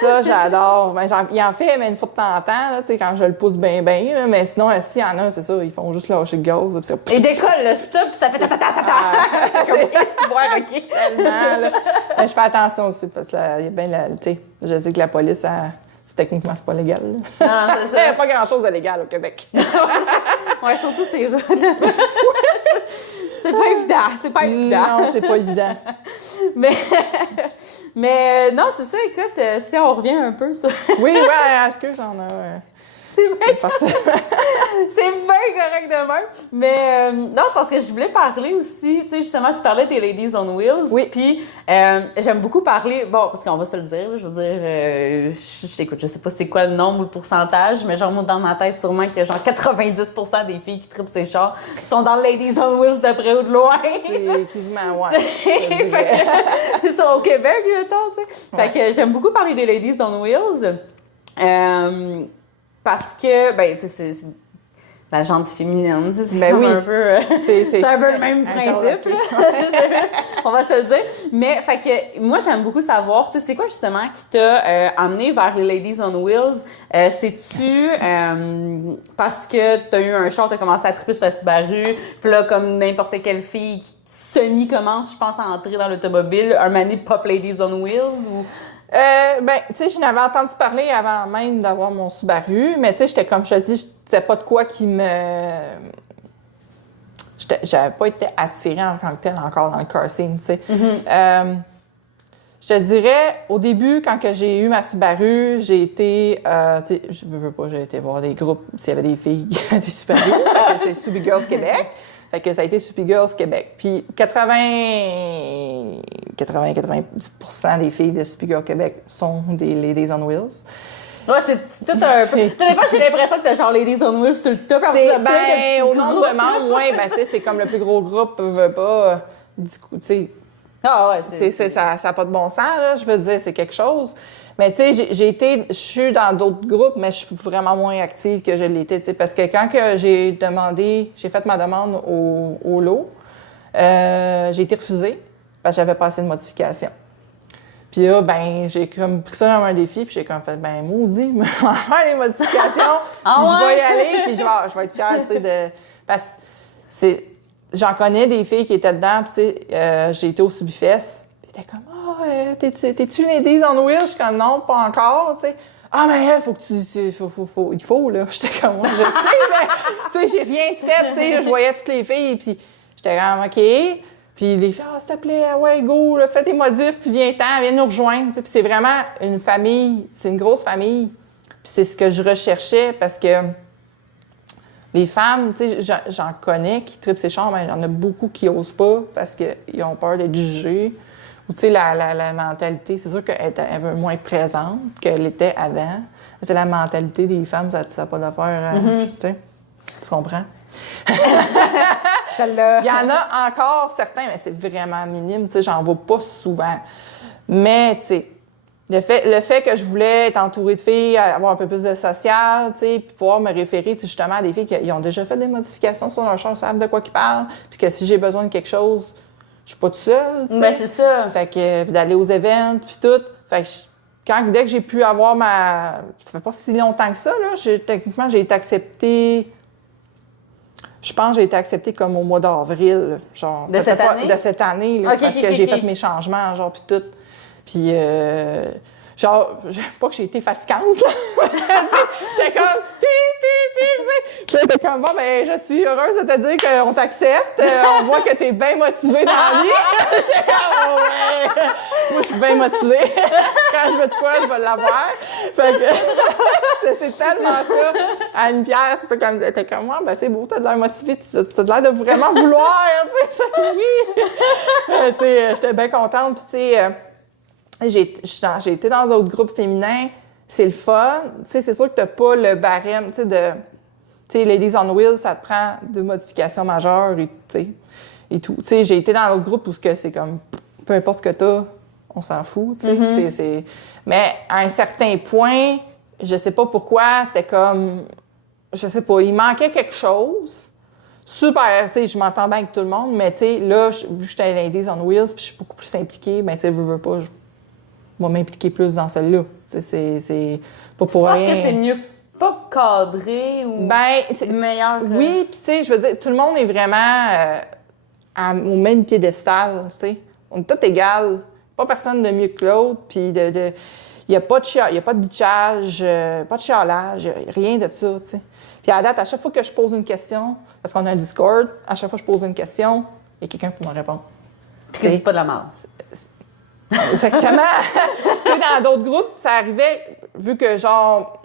Ça, j'adore. Ben, il en fait, mais une fois de temps en temps, là, tu sais, quand je le pousse bien, là, mais sinon, s'il y en a, c'est ça, ils font juste lâcher le gaz. Et décolle le stop, puis ça fait ta-ta-ta-ta-ta. C'est boire, OK. Tellement, là. Mais je fais attention aussi, parce qu'il y a bien tu sais, je sais que la police, techniquement, c'est pas légal. Là. Non, c'est ça. Il n'y a pas grand-chose de légal au Québec. Ouais, surtout c'est rude. C'est pas évident. Non, c'est pas évident. Mais non, c'est ça, écoute, si on revient un peu sur... Oui, ouais, excuse, j'en ai... C'est bien correct de même. Mais non, c'est parce que je voulais parler aussi, tu sais, justement, tu parlais des Ladies on Wheels. Oui. Puis j'aime beaucoup parler, bon, parce qu'on va se le dire, je veux dire, écoute, je sais pas c'est quoi le nombre ou le pourcentage, mais genre, moi, dans ma tête, sûrement qu'il y a genre 90% des filles qui trippent ces chars sont dans Ladies on Wheels de près ou de loin. C'est quasiment, ouais. C'est ça, au Québec, mettons, tu sais. Fait que j'aime beaucoup parler des Ladies on Wheels. Parce que, ben, tu sais, c'est la jante féminine, c'est ben oui. un peu... c'est un peu le même principe, là. On va se le dire. Mais, fait que, moi, j'aime beaucoup savoir, tu sais, c'est quoi, justement, qui t'a amené vers les Ladies on Wheels? C'est-tu parce que t'as eu un char, t'as commencé à triper sur ta Subaru, puis là, comme n'importe quelle fille qui semi-commence, je pense, à entrer dans l'automobile, un mané pop Ladies on Wheels, ou... Ben, tu sais, je n'avais entendu parler avant même d'avoir mon Subaru, mais tu sais, j'étais comme je te dis, je disais pas de quoi qui me... J'avais pas été attirée en tant que telle encore dans le car scene, tu sais. Mm-hmm. Je te dirais, au début, quand que j'ai eu ma Subaru, j'ai été, tu sais, je veux pas, j'ai été voir des groupes s'il y avait des filles qui avaient des Subaru, c'est Subi Girls Québec. Fait que ça a été Subi Girls Québec. Puis 90% des filles de Subi Girls Québec sont des Ladies on Wheels. Ouais, c'est tout un peu. Des fois, j'ai l'impression que t'as genre Ladies on Wheels sur le top. Ben, au nombre de membres, ouais, ben, tu sais, c'est comme le plus gros groupe, veut pas, du coup, tu sais. Ah ouais, ça n'a pas de bon sens, là. Je veux dire, c'est quelque chose. Mais tu sais, je suis dans d'autres groupes, mais je suis vraiment moins active que je l'étais, tu sais, parce que quand que j'ai fait ma demande au lot, j'ai été refusée parce que j'avais pas assez de modifications. Puis là, ben, j'ai comme pris ça comme un défi, puis j'ai comme fait, ben, maudit, je vais faire les modifications, puis je vais y aller, puis je vais être fière, tu sais, parce que j'en connais des filles qui étaient dedans, puis tu sais, j'ai été au Subifest, puis t'es comme, t'es-tu Ladies on Wheels? Je suis comme, non, pas encore, tu sais. Ah, mais il faut que il faut, là. J'étais comme, moi, je sais, mais, tu sais, j'ai rien fait, tu sais, je voyais toutes les filles, puis j'étais comme, OK. Puis les filles, s'il te plaît, ouais, go, là, fais tes modifs, puis viens nous rejoindre, tu sais. Puis c'est vraiment une famille, c'est une grosse famille. Puis c'est ce que je recherchais, parce que les femmes, tu sais, j'en connais qui trippent ces chars, mais il y en a beaucoup qui osent pas parce qu'ils ont peur d'être jugés. Ou, tu sais, la mentalité, c'est sûr qu'elle est un peu moins présente qu'elle était avant. C'est la mentalité des femmes, ça n'a pas d'affaire, tu sais. Tu comprends? Celle-là. Il y en a encore certains, mais c'est vraiment minime, tu sais, j'en vois pas souvent. Mais, tu sais, le fait que je voulais être entourée de filles, avoir un peu plus de social, tu sais, puis pouvoir me référer justement à des filles qui ont déjà fait des modifications sur leur char, savent de quoi ils parlent, puis que si j'ai besoin de quelque chose, je suis pas toute seule, tu sais. Ben, c'est ça. Fait que d'aller aux événements, puis tout. Fait que dès que j'ai pu avoir ça fait pas si longtemps que ça, là, techniquement, j'ai été acceptée... Je pense que j'ai été acceptée comme au mois d'avril, genre... De cette année? De cette année, là, Okay, parce que j'ai fait mes changements, genre, puis tout. Puis Genre, pas que j'ai été fatigante, là. J'étais comme, puis là, t'es comme, bon, ben, je suis heureuse de te dire qu'on t'accepte. On voit que t'es bien motivée dans la vie. J'étais comme, oh, ouais. Moi, je suis bien motivée. Quand je veux de quoi, je vais l'avoir. Fait que, c'est tellement ça. Anne-Pierre, t'es comme, moi, ben, c'est beau, t'as de l'air motivée. T'as de l'air de vraiment vouloir, tu sais. Oui. Tu sais, j'étais bien contente. Puis, tu sais, j'ai été dans d'autres groupes féminins, c'est le fun. Tu sais, c'est sûr que t'as pas le barème, tu sais, tu sais, Ladies on Wheels, ça te prend de modifications majeures et, tu sais, et tout. Tu sais, j'ai été dans d'autres groupes où c'est comme, peu importe ce que t'as, on s'en fout, tu sais. Mais à un certain point, je sais pas pourquoi, c'était comme, je sais pas, il manquait quelque chose. Super, tu sais, je m'entends bien avec tout le monde, mais tu sais, là, vu que j'étais à Ladies on Wheels, puis je suis beaucoup plus impliquée, ben tu sais, veux pas, va m'impliquer plus dans celle-là. C'est pas pour rien. Je pense que c'est mieux pas cadré ou meilleur. Oui, puis tu sais, je veux dire, tout le monde est vraiment au même piédestal, tu sais. On est tous égales. Pas personne de mieux que l'autre, puis il n'y a pas de bitchage, pas de chialage, rien de ça, tu sais. Puis à date, à chaque fois que je pose une question, parce qu'on a un Discord, à chaque fois que je pose une question, il y a quelqu'un pour me répondre. Tu dis pas de la merde. Exactement. Tu sais, dans d'autres groupes, ça arrivait, vu que, genre,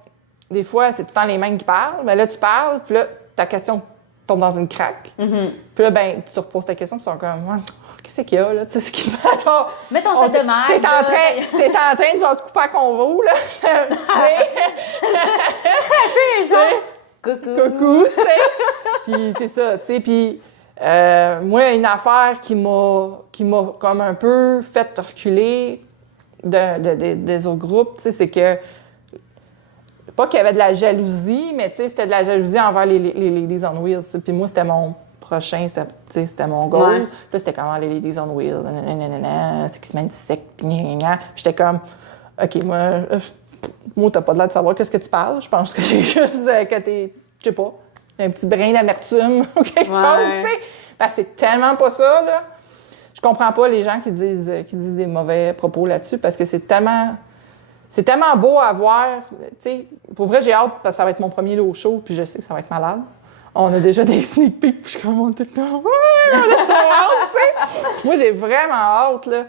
des fois, c'est tout le temps les mêmes qui parlent, mais là, tu parles, puis là, ta question tombe dans une craque. Puis là, ben, tu reposes ta question, puis ils sont comme, qu'est-ce qu'il y a, là? Tu sais, ce qui se passe, genre. Mets ton fait de merde. T'es en train de, genre, te couper à convo, là. Tu sais. Fais genre. Coucou, tu sais. Puis c'est ça, tu sais, puis. Moi, une affaire qui m'a comme un peu fait reculer des autres groupes, tu sais, c'est que, pas qu'il y avait de la jalousie, mais tu sais, c'était de la jalousie envers les Ladies on Wheels. Puis moi, c'était mon prochain, c'était mon goal. Ouais. Puis là, c'était comment les Ladies on Wheels, c'est qui se manifestait, puis j'étais comme, OK, moi, t'as pas l'air de savoir qu'est-ce que tu parles. Je pense que j'ai juste que t'es, je sais pas, un petit brin d'amertume ou quelque chose, tu sais. Parce que c'est tellement pas ça, là. Je comprends pas les gens qui disent des mauvais propos là-dessus parce que c'est tellement beau à voir. Tu sais, pour vrai, j'ai hâte parce que ça va être mon premier low show puis je sais que ça va être malade. On a déjà des sneak peeks puis je suis comme, on est comme, on a hâte, tu sais. Moi, j'ai vraiment hâte, là,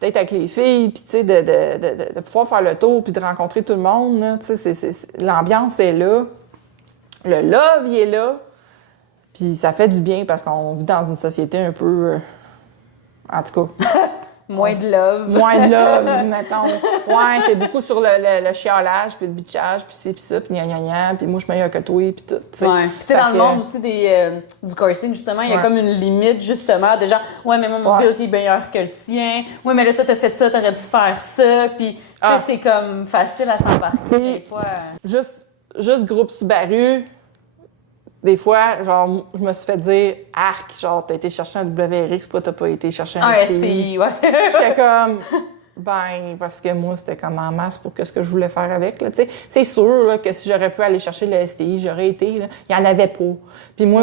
d'être avec les filles puis, tu sais, de pouvoir faire le tour puis de rencontrer tout le monde, là. Tu sais, l'ambiance est là. Le love, il est là. Puis ça fait du bien parce qu'on vit dans une société un peu... en tout cas... Moins de love. Moins de love, mettons. Ouais, c'est beaucoup sur le chialage, puis le bitchage, puis ci, puis ça, puis gna, puis moi, je suis meilleure que toi, puis tout, tu sais. Ouais. Puis tu sais, dans le monde aussi du coursing, justement, il y a comme une limite, justement, des gens, ouais, mais moi, mon build est meilleur que le tien. Ouais, mais là, toi, t'as fait ça, t'aurais dû faire ça. Puis, tu sais, c'est comme facile à s'embarquer, des fois. Juste groupe Subaru, des fois, genre, je me suis fait dire « Arc, genre, t'as été chercher un WRX, pourquoi t'as pas été chercher un STI? » ouais. J'étais comme, ben, parce que moi, c'était comme en masse pour ce que je voulais faire avec, là, tu sais. C'est sûr, là, que si j'aurais pu aller chercher le STI, j'aurais été, là. Il y en avait pas. Puis moi,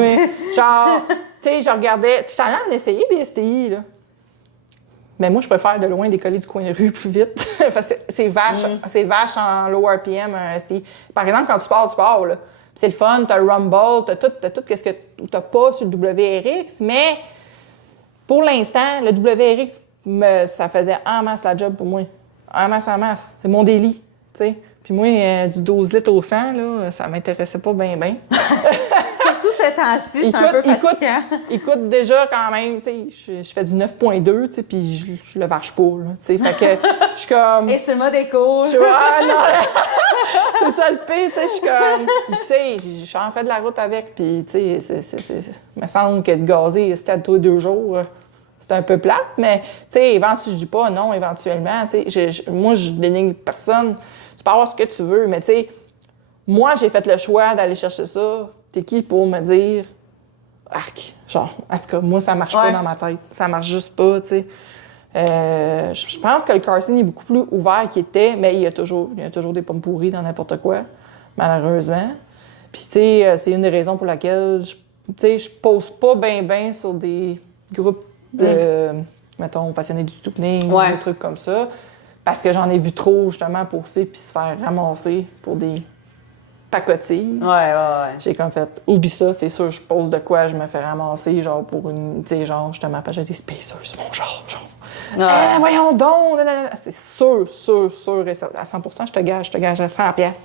genre, tu sais, je regardais, j'étais allée en essayer des STI, là. Mais moi, je préfère de loin décoller du coin de rue plus vite. Parce que c'est vache en low RPM, un STI. Par exemple, quand tu pars, là. C'est le fun, t'as le Rumble, t'as tout qu'est-ce que t'as pas sur le WRX, mais pour l'instant, le WRX, ça faisait en masse la job pour moi. En masse. C'est mon délit, tu sais. Puis moi, du 12 litres au 100, là, ça m'intéressait pas bien. Surtout ces temps-ci, c'est un peu fatigant. Il coûte déjà quand même, tu sais, je fais du 9.2, tu sais, puis je le vache pas, là, tu sais. Fait que je suis comme... Et c'est le mode éco. Je suis non! C'est ça le pire, tu sais, je suis comme... Tu sais, je suis en fait de la route avec, puis tu sais, il me semble que de gazer, c'était à tous les 2 jours, c'est un peu plate, mais tu sais, je dis pas non, éventuellement, tu sais, moi, je dénigre personne. Tu peux avoir ce que tu veux, mais tu sais, moi, j'ai fait le choix d'aller chercher ça. T'es qui pour me dire, arc, genre, en tout cas, moi, ça marche pas dans ma tête. Ça marche juste pas, tu sais. Je pense que le karting est beaucoup plus ouvert qu'il était, mais il y a toujours des pommes pourries dans n'importe quoi, malheureusement. Puis, tu sais, c'est une des raisons pour laquelle, je pose pas bien sur des groupes, mettons, passionnés du tuning, des trucs comme ça. Parce que j'en ai vu trop, justement, pousser puis se faire ramasser pour des pacotilles. Ouais. J'ai comme fait, oublie ça, c'est sûr, je pose de quoi, je me fais ramasser, genre, pour une, tu sais, genre, justement, parce que j'ai des spacers sur mon genre. Ouais. Voyons donc! C'est sûr et certain. À 100%, je te gage à 100 pièces.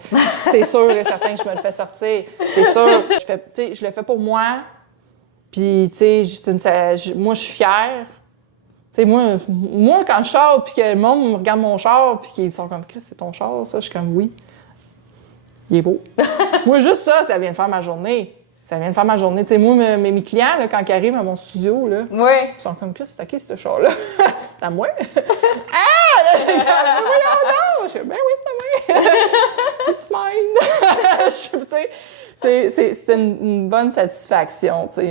C'est sûr et certain que je me le fais sortir. C'est sûr. Je le fais pour moi. Puis, tu sais, moi, je suis fière. Tu sais, moi, quand je sors, puis que le monde me regarde mon char, puis qu'ils sont comme, Chris, c'est ton char, ça? Je suis comme, oui. Il est beau. Moi, juste ça vient de faire ma journée. Ça vient de faire ma journée. Tu sais, moi, mes clients, là, quand ils arrivent à mon studio, là, ils sont comme, Chris, c'est qui, ce char-là? C'est à moi? Ah! Là, c'est comme, voyons donc! Je suis ben oui, c'est à moi! C'est mine! Tu sais, c'est une bonne satisfaction, tu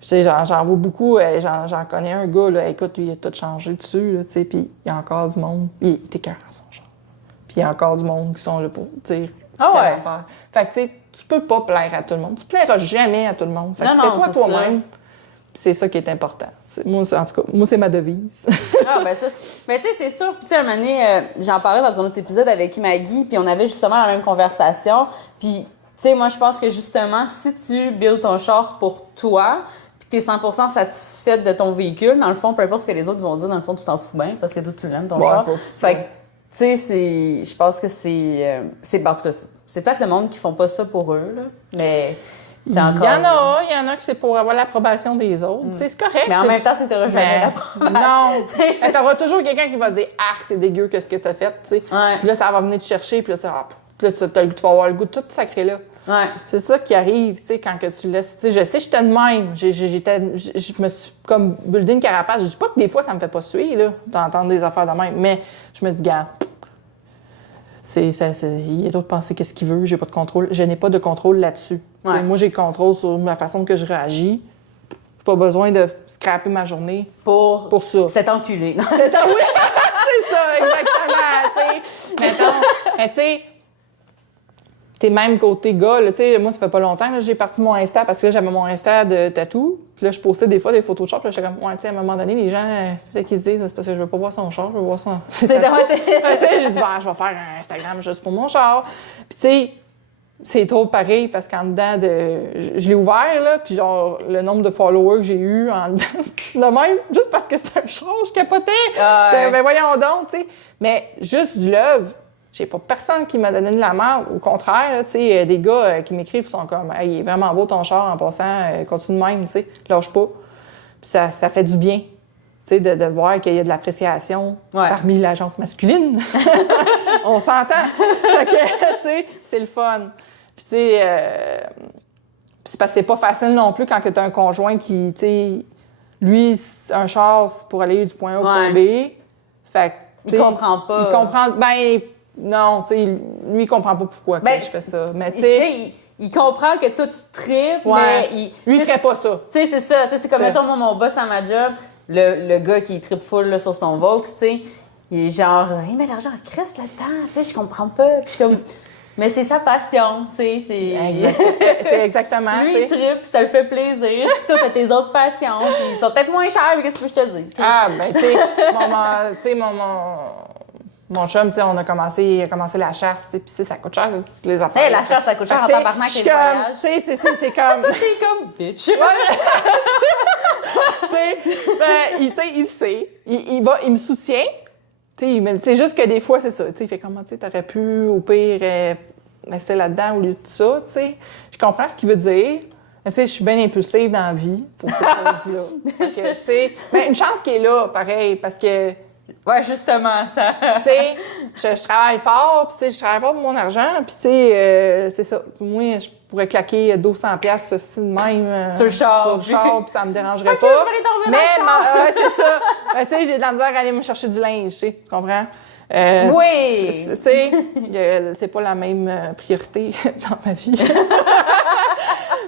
sais. J'en vois beaucoup. J'en connais un gars, là, écoute, lui, il a tout changé dessus, là, tu sais, puis il y a encore du monde. Il est écœurant, son char. Puis il y a encore du monde qui sont là pour dire telle affaire. Fait que, tu sais, tu peux pas plaire à tout le monde. Tu plairas jamais à tout le monde. Fait que fais-toi toi-même. C'est ça qui est important. Moi, en tout cas, moi, c'est ma devise. Mais tu sais, c'est sûr. Puis tu sais, un moment donné, j'en parlais dans un autre épisode avec Maggie, puis on avait justement la même conversation. Puis, tu sais, moi, je pense que justement, si tu builds ton char pour toi, puis t'es 100% satisfaite de ton véhicule, dans le fond, peu importe ce que les autres vont dire, dans le fond, tu t'en fous bien, parce que toi, tu l'aimes, ton char. Fait que, tu sais, je pense que c'est en tout cas, c'est peut-être le monde qui font pas ça pour eux, là, mais... Il y en a que c'est pour avoir l'approbation des autres. C'est correct. Mais en même temps, c'est t'auras jamais l'approbation. Non. T'auras toujours quelqu'un qui va dire « Ah, c'est dégueu, qu'est-ce que t'as fait? » Puis là, ça va venir te chercher, puis là, tu vas avoir le goût de tout sacré là. Ouais. C'est ça qui arrive, tu sais, quand que tu laisses... Tu sais, je sais, j'étais de même. Je me suis comme buildé une carapace. Je dis pas que des fois, ça me fait pas suer, là, d'entendre des affaires de même, mais je me dis « Gars, il est d'autres penser qu'est-ce qu'il veut, j'ai pas de contrôle. Je n'ai pas de contrôle là-dessus. Ouais. Moi, j'ai le contrôle sur ma façon que je réagis. Pas besoin de scraper ma journée pour ça. C'est enculé. Oui, c'est ça, exactement. Mais tu sais, t'es même côté gars, tu sais, moi, ça fait pas longtemps que j'ai parti mon Insta parce que là, j'avais mon Insta de tatou. Puis là, je postais des fois des photos de char. Puis là, j'étais comme, ouais, tu sais, à un moment donné, les gens, peut-être qu'ils se disent, c'est parce que je veux pas voir son char, je veux voir son. J'ai dit, je vais faire un Instagram juste pour mon char. Puis, tu sais, c'est trop pareil parce qu'en dedans, je l'ai ouvert, là, puis genre, le nombre de followers que j'ai eu en dedans, c'est le même, juste parce que c'était un char, je capotais. Ben voyons donc, tu sais. Mais juste du love. J'ai pas personne qui m'a donné de la merde. Au contraire, tu sais, des gars qui m'écrivent sont comme « Hey, il est vraiment beau ton char en passant, continue de même, tu sais, lâche pas. » Puis ça fait du bien, tu sais, de voir qu'il y a de l'appréciation parmi la gente masculine. On s'entend. Fait que, tu sais, c'est le fun. Puis, tu sais, c'est parce que c'est pas facile non plus quand tu as un conjoint qui, tu sais, lui, un char, c'est pour aller du point A au point B. Fait que, il comprend pas. Il comprend, non, tu sais, lui, il comprend pas pourquoi que je fais ça. Mais tu sais, il comprend que toi, tu tripes, mais lui, il ferait pas ça. Tu sais, c'est ça. Tu sais, c'est comme, mettons, moi, mon boss à ma job, le gars qui tripe full là, sur son Vaux, tu sais, il est genre, il met l'argent en crisse là-dedans, tu sais, je comprends pas. Puis je suis comme, mais c'est sa passion, tu sais, c'est exactement. Lui, il tripe, ça le fait plaisir. Puis toi, t'as tes autres passions, puis ils sont peut-être moins chers, mais qu'est-ce que je te dis? Ah, ben, tu sais, mon chum, tu sais, il a commencé la chasse, tu sais, ça coûte cher, les affaires. Hey, la chasse, ça coûte cher en tabarnak et le voyage. Tu sais, c'est comme... Toi, t'es comme bitch. Tu sais, il sait. Il me soutient. Tu sais, c'est juste que des fois, c'est ça. Tu sais, il fait comment, tu sais, t'aurais pu, au pire, rester là-dedans au lieu de ça, tu sais. Je comprends ce qu'il veut dire. Mais tu sais, je suis bien impulsive dans la vie pour ces choses-là. Tu sais, mais une chance qui est là, pareil, parce que... Ouais, justement, ça. Tu sais, je travaille fort, puis tu sais, je travaille fort pour mon argent, puis tu sais, c'est ça. Moi, je pourrais claquer 1200$ de même sur le char, puis ça me dérangerait pas. Je vais aller dormir dans le char. C'est ça. Tu sais, j'ai de la misère à aller me chercher du linge, tu sais, tu comprends? Oui! Tu sais, c'est pas la même priorité dans ma vie.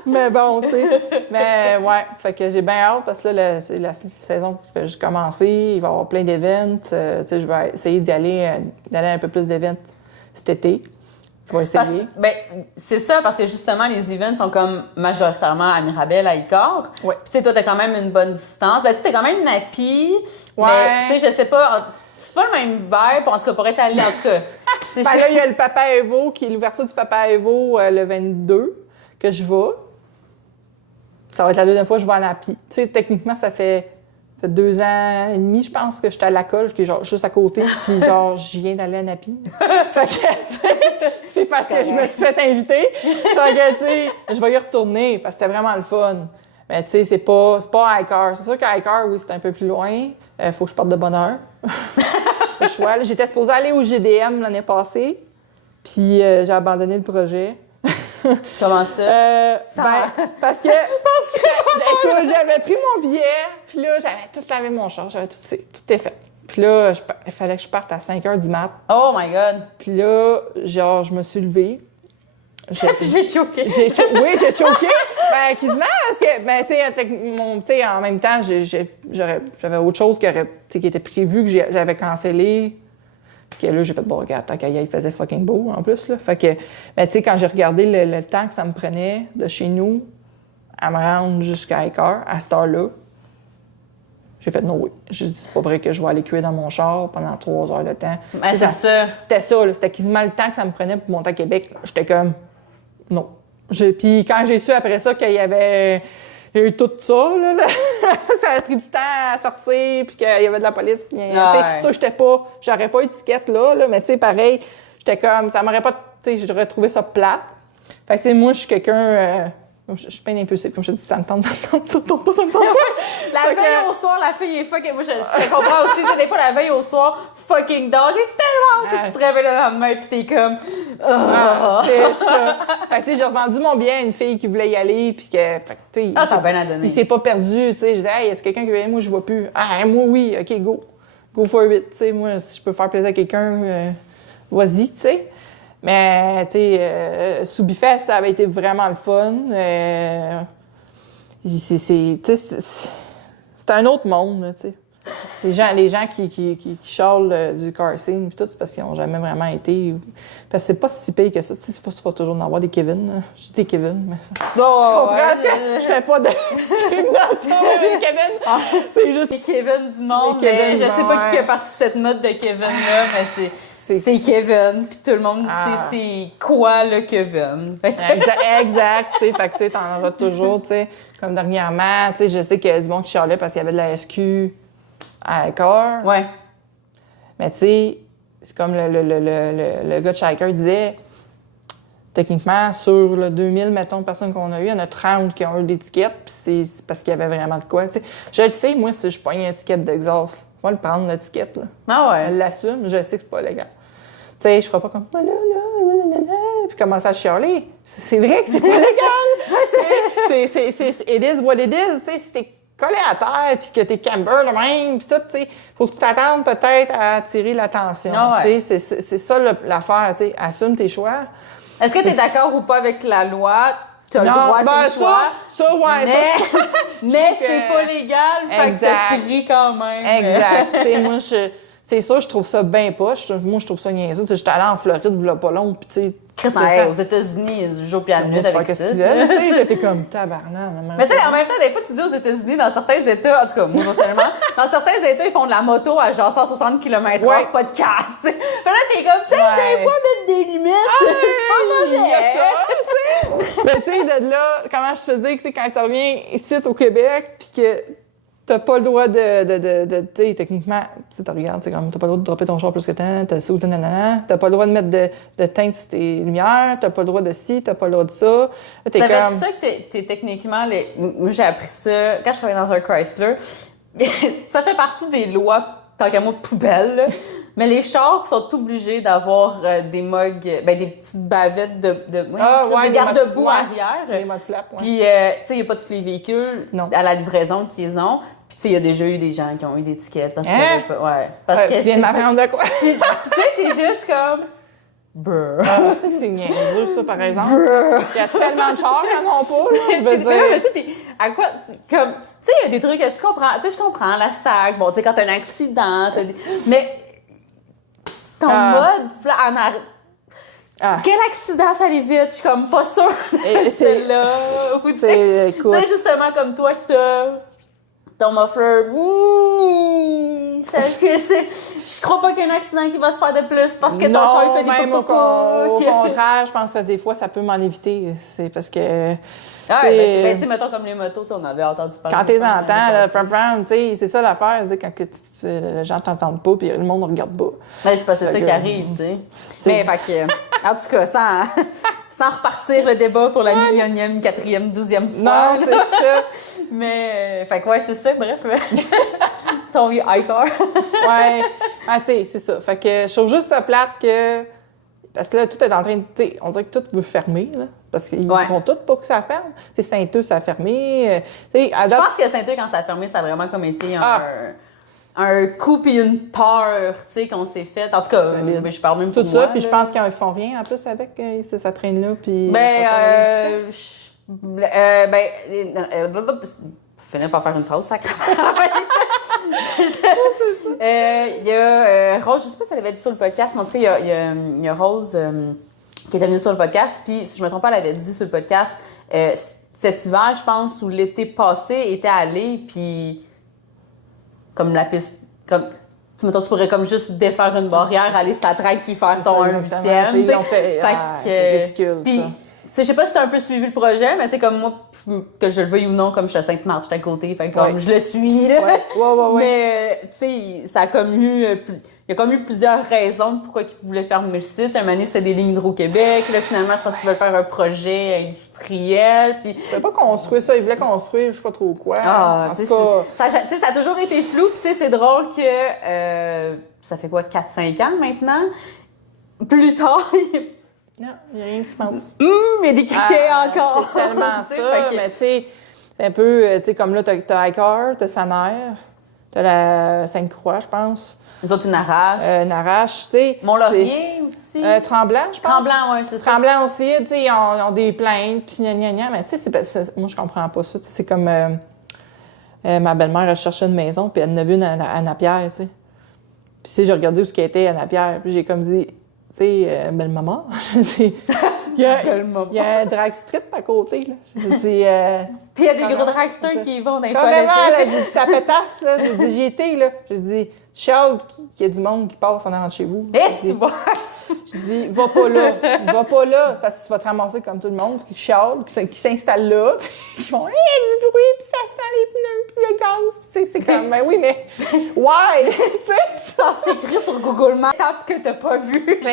Mais bon, tu sais. Mais ouais, fait que j'ai bien hâte parce que là, la saison fait juste commencer. Il va y avoir plein d'événements. Tu sais, je vais essayer d'aller un peu plus d'événements cet été. Je vais essayer. C'est ça, parce que justement, les events sont comme majoritairement à Mirabel, à Icare. Ouais. Puis tu sais, toi, t'as quand même une bonne distance. Ben, tu sais, t'es quand même nappie. Ouais. Mais tu sais, je sais pas... c'est pas le même vibe, en tout cas, pour être allé, en tout cas. Ben là, il y a le Papa Evo, qui est l'ouverture du Papa Evo le 22, que je vais. Ça va être la deuxième fois que je vais en Napi. Tu sais, techniquement, ça fait 2 ans et demi, je pense, que j'étais à la colle, qui est genre juste à côté, puis genre, je viens d'aller à Napi. Fait que, c'est parce que je me suis fait inviter. Fait que, tu sais, je vais y retourner, parce que c'était vraiment le fun. Mais tu sais, c'est pas Icar. C'est sûr qu'à Icar, oui, c'est un peu plus loin. Faut que je parte de bonne heure. Le choix. J'étais supposée aller au GDM l'année passée, puis j'ai abandonné le projet. Comment ça? Parce que écoute, j'avais pris mon billet, puis là, j'avais tout lavé mon char, j'avais tout est fait. Puis là, il fallait que je parte à 5 h du mat. Oh my God! Puis là, genre, je me suis levée. J'ai choqué. Oui, j'ai choqué. Ben, quasiment, parce que, ben, tu sais, en même temps, j'avais autre chose qui était prévu, que j'avais cancellé. Puis que là, j'ai fait, bon, regarde, tant qu'à y aller, il faisait fucking beau, en plus, là. Fait que, ben, tu sais, quand j'ai regardé le temps que ça me prenait de chez nous à me rendre jusqu'à Icar, à cette heure-là, j'ai fait, non, oui. J'ai dit, c'est pas vrai que je vais aller cuire dans mon char pendant 3 heures de temps. Ben, c'est ça. C'était ça, là. C'était quasiment le temps que ça me prenait pour monter à Québec. J'étais comme, non. Puis quand j'ai su après ça qu'il y avait eu tout ça, là, ça a pris du temps à sortir, puis qu'il y avait de la police, puis ça, j'aurais pas eu d'étiquette là, mais tu sais, pareil, j'étais comme, ça m'aurait pas, tu sais, j'aurais trouvé ça plate. Fait que tu sais, moi, je suis quelqu'un, je suis pas une impulsive, comme je te dis, ça me tente, ça me tente pas. La veille au soir, la fille est fucking... Moi, je comprends aussi, des fois, la veille au soir, fucking d'or. J'ai tellement hâte que tu te réveilles le lendemain pis t'es comme... c'est ça. Fait que, tu sais, j'ai revendu mon billet à une fille qui voulait y aller pis que... Fait que, tu sais... ça a bien à donner. Il s'est pas perdu, tu sais. Je disais, hey, est-ce quelqu'un qui veut y aller? Moi, je vois plus. Ah, moi, oui. OK, go. Go for it. Tu sais, moi, si je peux faire plaisir à quelqu'un, vas-y, tu sais. Mais, tu sais, Soubifest, ça avait été vraiment le fun. C'est un autre monde, là, tu sais. Les gens qui chialent du car scene, pis tout, c'est parce qu'ils n'ont jamais vraiment été. Parce que c'est pas si pire que ça. Tu sais, il faut toujours en avoir des Kevin. Là. Je dis des Kevin, mais ça. Tu comprends? Je fais pas de discrimination avec Kevin. C'est juste. Les Kevin du monde. Mais je sais pas qui a parti de cette mode de Kevin-là, mais c'est Kevin. Puis tout le monde sait c'est quoi le Kevin. Exact. Tu sais, fait que tu sais, t'en auras toujours, tu sais. Comme dernièrement, tu sais, je sais qu'il y a du monde qui chialait parce qu'il y avait de la SQ à Icar. Ouais. Mais tu sais, c'est comme le gars de Shiker disait, techniquement, sur le 2000, mettons, personnes qu'on a eu, il y en a 30 qui ont eu l'étiquette, puis c'est parce qu'il y avait vraiment de quoi. Tu sais, je le sais, moi, si je pogne une étiquette d'exhaust, moi, le prendre, l'étiquette, là. Ah ouais. Elle l'assume, je sais que c'est pas légal. Tu sais, je ferai pas comme puis commencer à chialer. C'est vrai que c'est pas légal. It is what it is. Tu sais, si t'es collé à terre puis que t'es camber le même, puis tout, tu sais, faut que tu t'attendes peut-être à attirer l'attention. Ah ouais. Tu sais, c'est ça l'affaire. Tu sais, assume tes choix. Est-ce que t'es d'accord ou pas avec la loi? T'as le droit de tes choix. Mais c'est pas légal, fait que t'as pris quand même. Exact. Tu sais, moi, c'est ça, je trouve ça bien poche. Moi, je trouve ça niaiseux. Tu sais, j'étais allée en Floride, il y a pas long, puis tu sais... aux États-Unis, du jour puis à la nuit avec ça. Qu'est-ce qu'ils veulent, tu sais, t'es comme tabarnak. Mais tu sais, en même temps, des fois, tu dis aux États-Unis, dans certains États, en tout cas, moi, personnellement, dans certains États, ils font de la moto à genre 160 km/h, pas de casse. Fait là, t'es comme, tu sais, des fois, mettre des limites, c'est pas mauvais. Il y a ça, tu sais. Mais tu sais, de là, comment je te dis, que quand tu reviens ici au Québec, puis que t'as pas le droit de tu sais, techniquement, tu te regardes, c'est comme, t'as pas le droit de dropper ton char plus que tant, t'as ça ou t'as pas le droit de mettre de teinte sur tes lumières, t'as pas le droit de ci, t'as pas le droit de ça. Là, ça veut dire ça que t'es techniquement, moi j'ai appris ça quand je travaillais dans un Chrysler, ça fait partie des lois, tant qu'à moi, poubelle, là. Mais les chars sont obligés d'avoir des mugs, des petites bavettes des garde-boue arrière. Les modes flap, ouais. Puis, tu sais, il n'y a pas tous les véhicules à la livraison qu'ils ont. Puis, tu sais, il y a déjà eu des gens qui ont eu des tickets parce que... Ouais. Parce que tu viens de m'apprendre de quoi? Puis, tu sais, t'es juste comme... Brrr. Ah, c'est niaiseux, ça, par exemple. Il y a tellement de chars qui n'en ont pas, là, je veux dire. Puis, à quoi... Comme... Tu sais, il y a des trucs que tu comprends. Tu sais, je comprends, la SAC, bon, tu sais, quand t'as un accident, mais... Ton mode en arrière. Quel accident ça l'évite? Je suis comme pas sûre. C'est là. Tu sais, justement comme toi que ton muffler, je crois pas qu'il y ait un accident qui va se faire de plus parce que ton char il fait des même au cocos. contraire, je pense que des fois, ça peut m'en éviter. C'est parce que... Ah ouais, ben, tu sais, mettons comme les motos, on avait entendu parler. Quand t'es entends, là, tu sais, c'est ça l'affaire, c'est quand les gens t'entendent pas puis le monde ne regarde pas. Ben, c'est pas ça qui arrive, tu sais. Mais, fait que, en tout cas, sans repartir le débat pour la millionième, 4e, 12e fois. Non, c'est ça. Mais, fait que, ouais, c'est ça, bref. Ton vieux iCar. Ouais, tu sais, c'est ça. Fait que je trouve juste plate que. Parce que là, tout est en train de. Tu sais, on dirait que tout veut fermer, là. Parce qu'ils font tout pour que ça ferme. Tu sais, Saint-Eustache, ça a fermé. Je pense que Saint-Eustache, quand ça a fermé, ça a vraiment comme été un coup puis une peur, tu sais, qu'on s'est fait. En tout cas, je parle même pour tout moi. Ça, puis je pense qu'ils font rien en plus avec ça traîne-là. Puis. Finir par faire une phrase, sacrée. Il y a Rose, je sais pas si elle avait dit sur le podcast, mais en tout cas, il y a Rose qui était venue sur le podcast, puis si je me trompe pas, elle avait dit sur le podcast cet hiver, je pense, ou l'été passé, était allée, puis comme la piste, comme tu pourrais comme juste défaire une barrière, aller sur la track puis faire ton 1/8. C'est ridicule, ça. Je sais pas si t'as un peu suivi le projet, mais tu sais, comme moi, que je le veuille ou non, comme je suis à Sainte-Marthe, je suis à côté, fait comme je le suis, là. Ouais. Mais, tu sais, ça a comme eu... Il y a comme eu plusieurs raisons pourquoi ils voulaient fermer le site. Un moment donné, c'était des lignes d'Hydro-Québec. Là, finalement, c'est parce qu'ils veulent faire un projet industriel. Puis... Ils voulaient pas construire ça. Ils voulaient construire, je sais pas trop quoi. En tout cas... Ça a toujours été flou. Puis, tu sais, c'est drôle que... ça fait quoi, 4-5 ans maintenant? Plus tard... Non, il n'y a rien qui se passe. Il y a des criquets encore. C'est tellement ça. Mais tu sais, c'est un peu, tu sais, comme là, t'as iCar, t'as Saner, t'as la Sainte-Croix, je pense. Les autres, une arrache. Tu sais. Mont-Laurier aussi. Tremblant, je pense. Tremblant, oui, c'est ça. Tremblant aussi, tu sais, ils ont des plaintes, puis gna gna gna. Mais tu sais, moi, je comprends pas ça. C'est comme ma belle-mère, elle cherchait une maison, puis elle en a vu une à Napierre, tu sais. Puis, tu sais, j'ai regardé où ce qu'elle était à Napierre, puis j'ai comme dit. Tu sais, belle maman, je dis, il y a un drag strip à côté, là. Je dis, puis il y a des gros dragsters qui vont dans les carrément, là, j'ai dit, ça pétasse, là. J'ai dit, j'y étais, là. J'ai dit, Charles, qu'il y a du monde qui passe en avant de chez vous. C'est bon! Je dis, va pas là, parce que tu vas te ramasser comme tout le monde, qui chiale, qui s'installe là, puis ils font, il y a du bruit, puis ça sent les pneus, puis le gaz, puis tu sais, c'est comme, ben oui, mais, why? Tu sais, ça c'est écrit sur Google Maps, tape que t'as pas vu. Moi,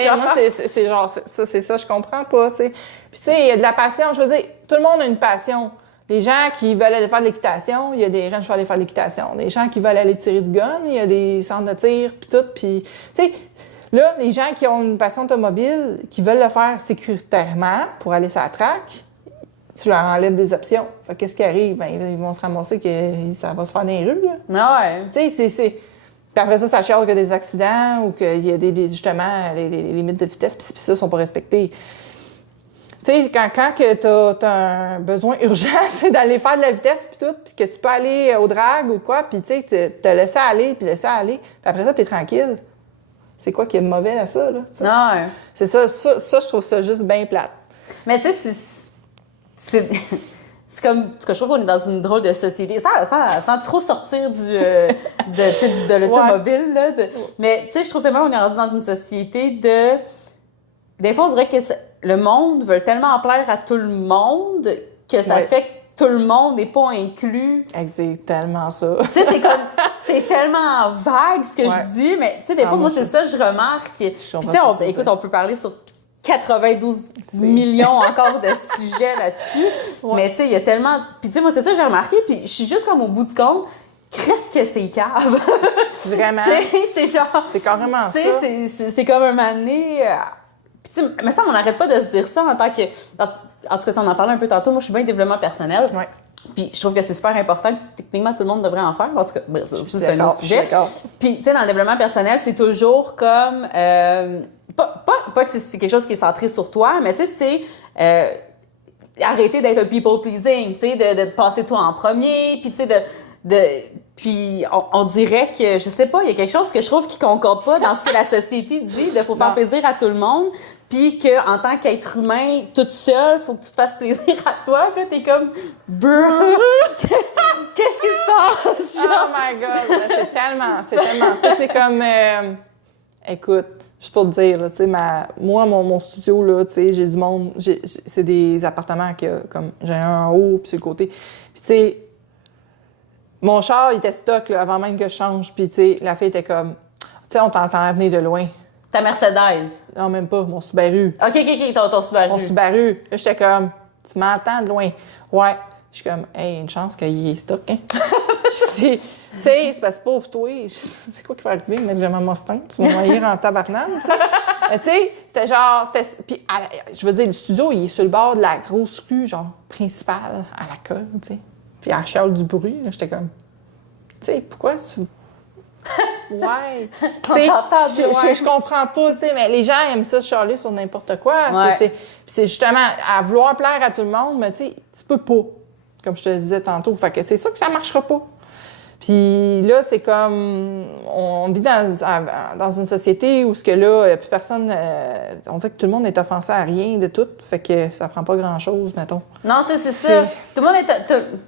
c'est genre, c'est ça, je comprends pas, tu sais. Puis tu sais, il y a de la passion, je veux dire, tout le monde a une passion. Les gens qui veulent aller faire de l'équitation, il y a des ranges pour aller faire de l'équitation. Les gens qui veulent aller tirer du gun, il y a des centres de tir, puis tout, puis, tu sais, là, les gens qui ont une passion automobile, qui veulent le faire sécuritairement pour aller sur la track, tu leur enlèves des options. Fait qu'est-ce qui arrive? Ben, ils vont se ramasser que ça va se faire dans les rues, là. Ouais. Tu sais, c'est... Puis après ça chiale qu'il y a des accidents ou qu'il y a justement, les limites de vitesse, puis ça, sont pas respectées. Tu sais, quand t'as un besoin urgent, c'est d'aller faire de la vitesse puis tout, puis que tu peux aller au drag ou quoi, puis tu sais, te laisser aller, puis après ça, t'es tranquille. C'est quoi qui est mauvais à ça, là? T'sais? Non. C'est ça, je trouve ça juste bien plate. Mais tu sais, c'est comme... Parce que je trouve qu'on est dans une drôle de société. Sans trop sortir de l'automobile, là. Mais tu sais, je trouve tellement qu'on est rendu dans une société de... Des fois, on dirait que le monde veut tellement plaire à tout le monde que ça fait que tout le monde n'est pas inclus. C'est tellement ça. Tu sais, c'est tellement vague ce que je dis, mais tu sais, des fois, moi, c'est ça, je remarque. Puis tu sais, écoute, on peut parler sur 92 millions encore de sujets là-dessus, mais tu sais, il y a tellement... Puis tu sais, moi, c'est ça, j'ai remarqué, puis je suis juste comme au bout du compte, qu'est-ce que c'est cave? Vraiment? C'est genre... C'est carrément ça. Tu sais, c'est comme un moment donné... Puis tu sais, mais ça, on n'arrête pas de se dire ça en tant que... En tout cas, on en parlait un peu tantôt. Moi, je suis bien développement personnel. Ouais. Puis je trouve que c'est super important. Techniquement, tout le monde devrait en faire. En tout cas, c'est un autre sujet. Puis, tu sais, dans le développement personnel, c'est toujours comme... pas que c'est quelque chose qui est centré sur toi, mais tu sais, c'est arrêter d'être un people pleasing, tu sais, de passer toi en premier, puis tu sais, puis on dirait que, je sais pas, il y a quelque chose que je trouve qui concorde pas dans ce que la société dit, de faut faire plaisir à tout le monde, puis qu'en tant qu'être humain, toute seule, faut que tu te fasses plaisir à toi, puis là, t'es comme, qu'est-ce qui se passe, genre. Oh my God! C'est tellement ça. C'est comme... écoute, juste pour te dire, là, tu sais, moi, mon studio, là, tu sais, j'ai du monde... c'est des appartements que, comme, j'ai un en haut, puis sur le côté. Puis, tu sais, mon char, il était stock, là, avant même que je change. Puis, tu sais, la fille était comme... Tu sais, on t'entend venir de loin. Ta Mercedes. Non, même pas, mon Subaru. OK, ton Subaru. Mon Subaru. Là, j'étais comme... Tu m'entends de loin? Ouais. Je suis comme, hey, une chance qu'il est stock, hein? Tu sais, c'est parce que pauvre toi, c'est quoi qui va arriver, mec, j'ai ma Mustang, tu vas m'envoyer en tabarnane, tu sais? Mais tu sais, c'était genre, puis je veux dire, le studio, il est sur le bord de la grosse rue, genre, principale, à la colle, tu sais. Puis à Charles du bruit, là, j'étais comme, tu sais, pourquoi tu... Ouais. Je comprends pas, tu sais, mais les gens aiment ça chialer sur n'importe quoi. Ouais. C'est justement à vouloir plaire à tout le monde, mais tu sais, tu peux pas, comme je te le disais tantôt. Fait que c'est sûr que ça marchera pas. Puis là, c'est comme, on vit dans une société où ce que là, il n'y a plus personne, on dirait que tout le monde est offensé à rien de tout, fait que ça prend pas grand-chose, mettons. Non, tu sais, c'est ça. Tout le monde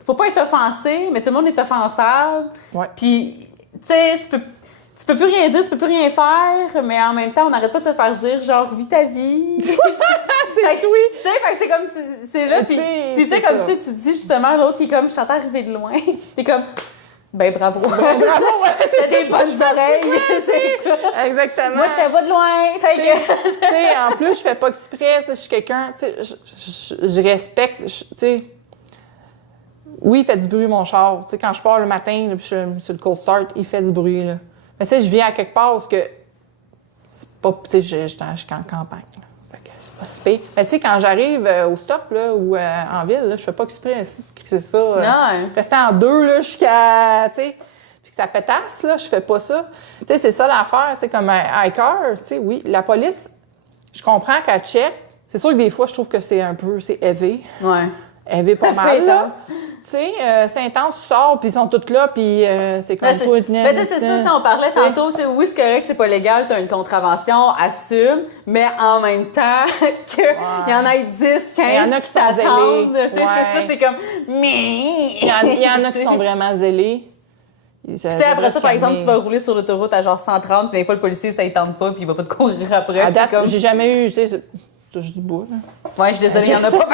faut pas être offensé, mais tout le monde est offensable. Ouais. Puis, tu sais, tu peux plus rien dire, tu peux plus rien faire, mais en même temps, on n'arrête pas de se faire dire, genre, vis ta vie. C'est oui. Tu sais, fait que c'est comme, c'est là, puis tu sais, comme, tu dis justement, l'autre qui est comme, je t'entends arriver de loin. T'es comme, ben bravo. Bravo, ouais, T'as des bonnes oreilles. Exactement. Moi, je te vois de loin. Fait que... Tu sais, en plus, je fais pas exprès, tu sais, je suis quelqu'un, tu sais, je respecte, tu sais. Oui, il fait du bruit, mon char. Tu sais, quand je pars le matin, là, puis je suis sur le cold start, il fait du bruit, là. Mais tu sais, je viens à quelque part parce que c'est pas, tu sais, je suis en campagne, là. Fait que c'est pas si pire. Mais tu sais, quand j'arrive au stop, là, ou en ville, là, je fais pas exprès, c'est ça. Non. Rester en deux, là, jusqu'à, tu sais, puis que ça pétasse, là, je fais pas ça. Tu sais, c'est ça l'affaire, tu sais, comme un hiker, tu sais, oui, la police, je comprends qu'elle check. C'est sûr que des fois, je trouve que c'est élevé. Ouais. Élevé pas mal, là. Tu sais, c'est intense, tu sors, puis ils sont tous là, puis c'est comme tout. Mais tu sais, c'est ça, on parlait tantôt, c'est oui, c'est correct, c'est pas légal, t'as une contravention, assume, mais en même temps, qu'il y en ait 10, 15 il y en a qui sont t'attendent, zélés. tu sais, c'est ça, c'est comme, mais... Il y en a qui sont vraiment zélés. Tu sais, après ça, par exemple, tu vas rouler sur l'autoroute à genre 130, puis des fois, le policier, ça ne tente pas, puis il va pas te courir après. À date, comme... j'ai jamais eu, tu sais, c'est juste du bois, là. Ouais, je suis désolée, il y en a pas.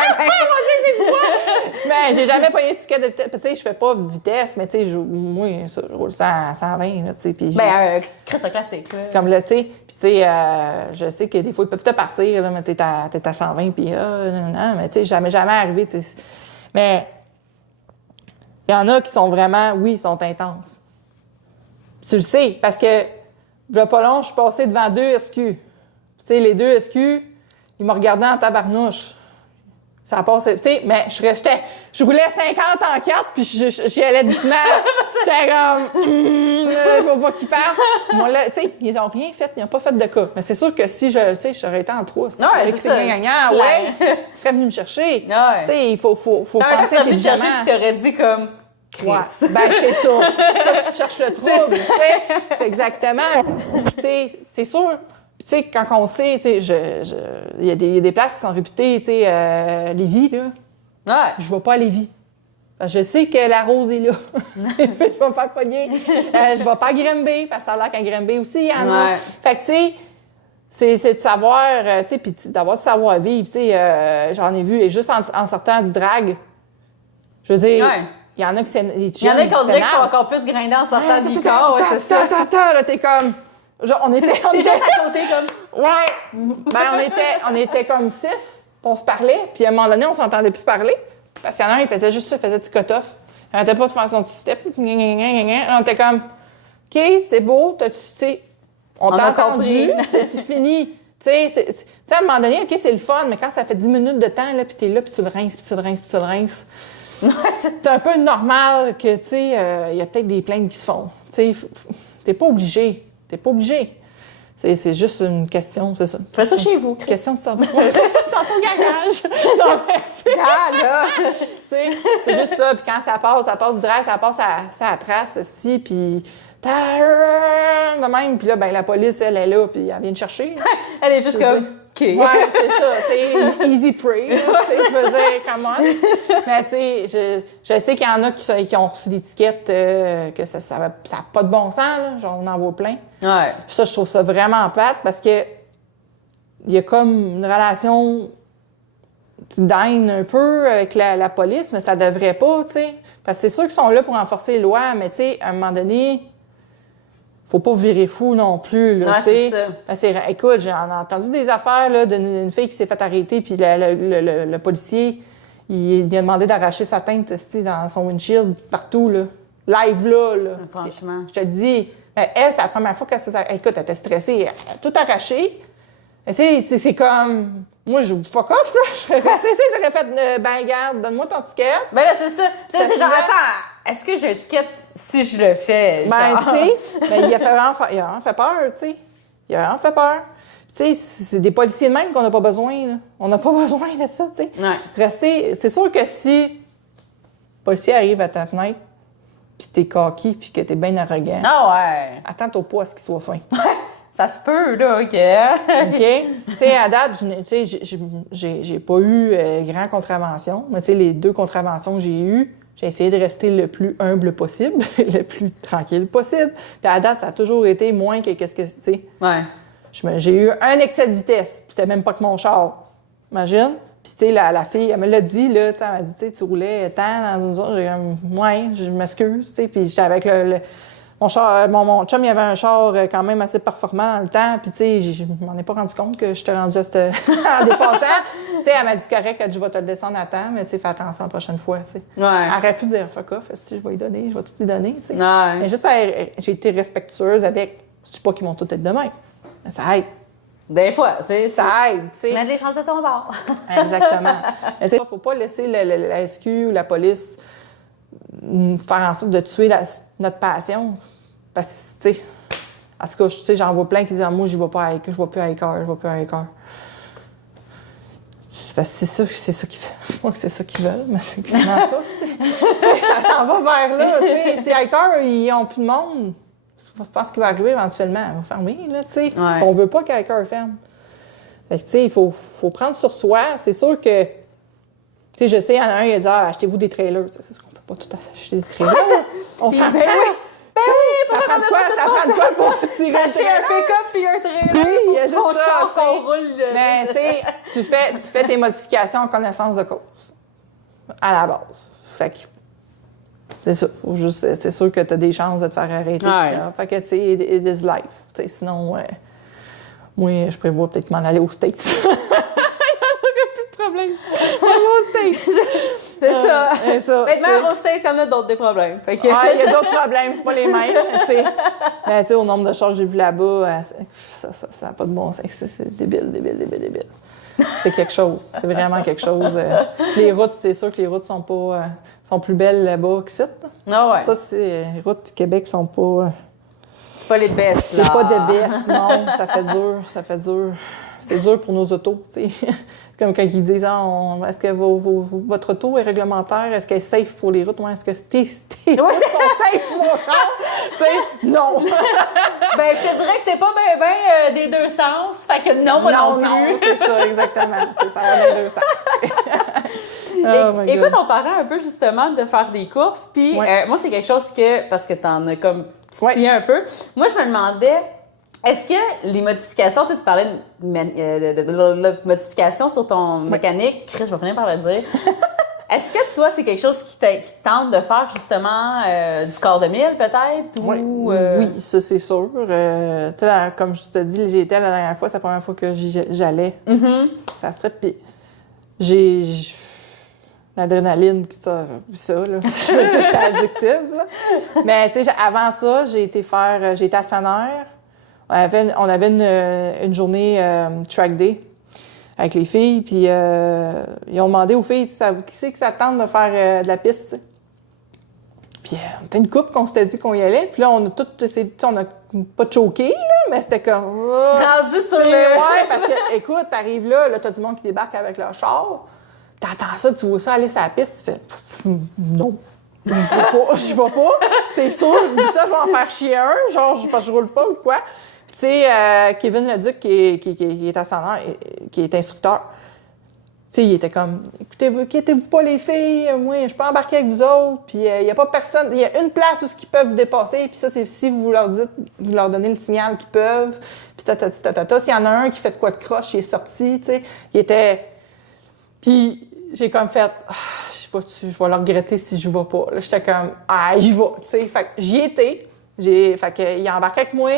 Mais j'ai jamais pogné de ticket de vitesse. Tu sais, je fais pas de vitesse, mais tu sais, moi, je roule 120, là, tu sais. Puis Chris, c'est classique. C'est comme là, tu sais. Puis tu sais, je sais que des fois, ils peuvent te partir, là, mais t'es à 120, puis non, mais tu sais, jamais arrivé, tu sais. Mais il y en a qui sont vraiment, oui, ils sont intenses. Tu le sais, parce que, là, pas long, je suis passée devant 2 SQ. Tu sais, les 2 SQ, ils m'ont regardé en tabarnouche. Ça a passé, tu sais, mais je roulais 50 en 4, puis j'y allais doucement. J'étais comme, faut pas qu'ils partent. Moi, là, tu sais, ils ont rien fait, ils n'ont pas fait de cas. Mais c'est sûr que si j'aurais été en 3, si c'est ça. Ouais, tu serais venu me chercher. Ouais. Tu sais, il faut penser intelligemment. Tu venu te chercher, intelligemment. puis t'aurais dit comme, Chris. Ouais. Ben, c'est ça. Là, je cherche le trouble, tu sais. C'est exactement. Tu sais, c'est sûr. Puis, tu sais, quand on sait, tu sais, il y a des places qui sont réputées, tu sais, Lévis, là. Ouais. Je vais pas à Lévis. Parce que je sais que la rose est là. Je vais me faire pogner. Je vais pas à Granby, parce que ça a l'air qu'à Granby aussi, il y en a. Ouais. Fait que, tu sais, c'est de savoir, tu sais, puis d'avoir du savoir-vivre. Tu sais, j'en ai vu, et juste en sortant du drag, je veux dire, il y en a qui il y en a qu'on dirait qu'ils sont encore plus grindés en sortant du corps, ouais, c'est ça. Là, t'es comme... Genre, on était juste à côté, comme... Ouais! Ben, on était comme 6, puis on se parlait, puis à un moment donné, on s'entendait plus parler, parce qu'il y en a un, il faisait juste ça, il faisait du cut-off. Il n'arrêtait pas de faire son petit step, on était comme, OK, c'est beau, tu sais, on t'a entendu, tu finis. Tu sais, à un moment donné, OK, c'est le fun, mais quand ça fait 10 minutes de temps, là, puis t'es là, puis tu le rinces, puis tu le rinces, puis tu le rinces, c'est un peu normal que, tu sais, il y a peut-être des plaintes qui se font. Tu sais, t'es pas obligé. T'es pas obligé. C'est juste une question, c'est ça. Fais ça chez vous. Question de savoir. C'est ça, dans ton garage. Non, mais c'est... là! C'est juste ça. Puis quand ça passe du drag, ça passe à la trace, aussi, puis... De même. Puis là, ben la police, elle est là, puis elle vient te chercher. Elle est juste comme... Ouais, c'est ça, tu sais, easy prey, là, tu sais, je veux dire, come on. Mais tu sais, je sais qu'il y en a qui ont reçu l'étiquette que ça n'a pas de bon sens, là, genre on en voit plein. Ouais. Puis ça, je trouve ça vraiment plate parce que il y a comme une relation d'aine un peu avec la police, mais ça devrait pas, tu sais. Parce que c'est sûr qu'ils sont là pour renforcer les lois, mais tu sais, à un moment donné, faut pas virer fou non plus, là, tu sais. Écoute, j'ai entendu des affaires, là, d'une fille qui s'est fait arrêter, puis le policier, il a demandé d'arracher sa teinte, tu sais, dans son windshield, partout, là. Live, là. Franchement. Je te dis, elle, c'est la première fois qu'elle s'est... Écoute, elle était stressée, elle a tout arraché. Tu sais, c'est comme... Moi, je fuck off, là. Je serais restée ici, j'aurais fait, ben, garde, donne-moi ton ticket. Ben là, c'est ça. C'est genre, attends, est-ce que j'ai un ticket si je le fais? Ben, Genre? tu sais, ben, il a vraiment fait peur, tu sais. Il a vraiment fait peur. Tu sais, c'est des policiers de même qu'on n'a pas besoin, là. On n'a pas besoin de ça, tu sais. Ouais. Rester... C'est sûr que si le policier arrive à ta fenêtre, puis t'es coquille, puis que t'es bien arrogant, Ah ouais. attends-toi pas à ce qu'il soit fin. Ça se peut, là, OK. OK? Tu sais, à date, j'ai pas eu grand contravention, mais tu sais, les 2 contraventions que j'ai eues, j'ai essayé de rester le plus humble possible, le plus tranquille possible. Puis à date, ça a toujours été moins que qu'est-ce que, tu sais. Ouais. J'ai eu un excès de vitesse, puis c'était même pas que mon char. Imagine? Puis, tu sais, la fille, elle me l'a dit, là, tu sais, elle m'a dit, tu sais, tu roulais tant dans une zone. J'ai comme, ouais, je m'excuse, tu sais. Puis j'étais avec mon char, mon chum, il avait un char quand même assez performant dans le temps. Puis, tu sais, je m'en ai pas rendu compte que j'étais rendue à en dépassant. Tu sais, elle m'a dit, correct, je vais te le descendre à temps, mais tu sais, fais attention la prochaine fois, tu sais. Ouais. Elle aurait pu dire, fuck off, je vais y donner, je vais tout y donner, tu sais. Ouais. Mais juste, j'ai été respectueuse avec, je dis pas qu'ils vont tous être de même, mais ça aide. Des fois, tu sais. Ça aide, tu sais. Tu mets des chances de ton bord. Exactement. Mais tu sais, faut pas laisser la SQ ou la police faire en sorte de tuer notre passion. Parce que, tu sais, en tout cas, tu sais, j'en vois plein qui disent, moi, je vais plus à l'écart. C'est parce que c'est ça qu'ils veulent. Moi, c'est ça qu'ils veulent, mais c'est souvent ça. Ça s'en va vers là, tu sais. Si à l'écart, ils n'ont plus de monde, je pense qu'il va arriver éventuellement. Ils vont fermer, là, tu sais. Ouais. On veut pas qu'à l'écart ferme. Fait que, tu sais, il faut prendre sur soi. C'est sûr que, tu sais, je sais, il y en a un, il a dit, achetez-vous des trailers. C'est sûr qu'on peut pas tout acheter des trailers. On s'entend. Ben oui, Ça prend de quoi pour tirer le s'acheter un trailer? pick-up puis un trailer Oui, il y a pour ton juste ça, char tu sais. qu'on roule. Mais tu sais, tu fais tes modifications en connaissance de cause. À la base. Fait que c'est ça. C'est sûr que tu as des chances de te faire arrêter. Ouais. Fait que tu sais, it is life. Tu sais, sinon, moi, je prévois peut-être m'en aller aux States. Il n'y aurait plus de problème. Aux States. C'est ça. C'est ça. Mais même aux States, il y en a d'autres des problèmes. Fait que... il y a d'autres problèmes, c'est pas les mêmes. Mais tu sais, au nombre de chars que j'ai vu là-bas, ça n'a pas de bon sens. C'est débile. C'est quelque chose. C'est vraiment quelque chose. Les routes, c'est sûr que les routes sont plus belles là-bas qu'ici. Ah ouais. Ça, les routes du Québec sont pas... C'est pas les best, là. C'est pas des best, non. Ça fait dur. C'est dur pour nos autos, tu sais. Comme quand ils disent, est-ce que votre auto est réglementaire? Est-ce qu'elle est safe pour les routes? Ouais, est-ce que tes routes sont safe pour mon char? Tu sais, non. Ben, je te dirais que c'est pas ben des deux sens. Fait que non, moi non plus. Non, c'est ça, exactement. Tu sais, ça va dans les deux sens. Oh my God. Écoute, on parlait un peu justement de faire des courses. Puis moi, c'est quelque chose que, parce que t'en as comme titillé un peu, moi, je me demandais, est-ce que les modifications, tu parlais de modifications sur ton mécanique, Chris, je vais finir par le dire. Est-ce que toi, c'est quelque chose qui te tente de faire justement du corps de mille peut-être? Oui, ça c'est sûr. Tu sais, comme je te dis, j'ai été la dernière fois, c'est la première fois que j'allais. Mm-hmm. Ça se puis j'ai l'adrénaline qui ça là. C'est addictif, là. Mais tu sais, avant ça, j'ai été à Sanaire. On avait une journée track day avec les filles, puis ils ont demandé aux filles qui c'est que ça tente de faire de la piste, t'sais. Puis on était une couple qu'on s'était dit qu'on y allait, puis là, on a pas choqué, là, mais c'était comme... rendu sur le... Ouais, parce que, écoute, t'arrives là, t'as du monde qui débarque avec leur char, t'entends ça, tu vois ça aller sur la piste, tu fais non. Je vais pas, c'est sûr, ça, je vais en faire chier un, genre, parce que je roule pas ou quoi. Puis, tu sais, Kevin Leduc, qui est ascendant, qui est instructeur, tu sais, il était comme, écoutez, inquiétez-vous pas les filles, moi, je peux embarquer avec vous autres, puis il y a pas personne, il y a une place où ils peuvent vous dépasser, puis ça, c'est si vous leur dites, vous leur donnez le signal qu'ils peuvent, puis s'il y en a un qui fait de quoi de croche, il est sorti, tu sais, il était... Puis j'ai comme fait, je vais le regretter si je vais pas, là, j'étais comme, j'y vais, tu sais, fait que j'y étais, fait qu'il a embarqué avec moi,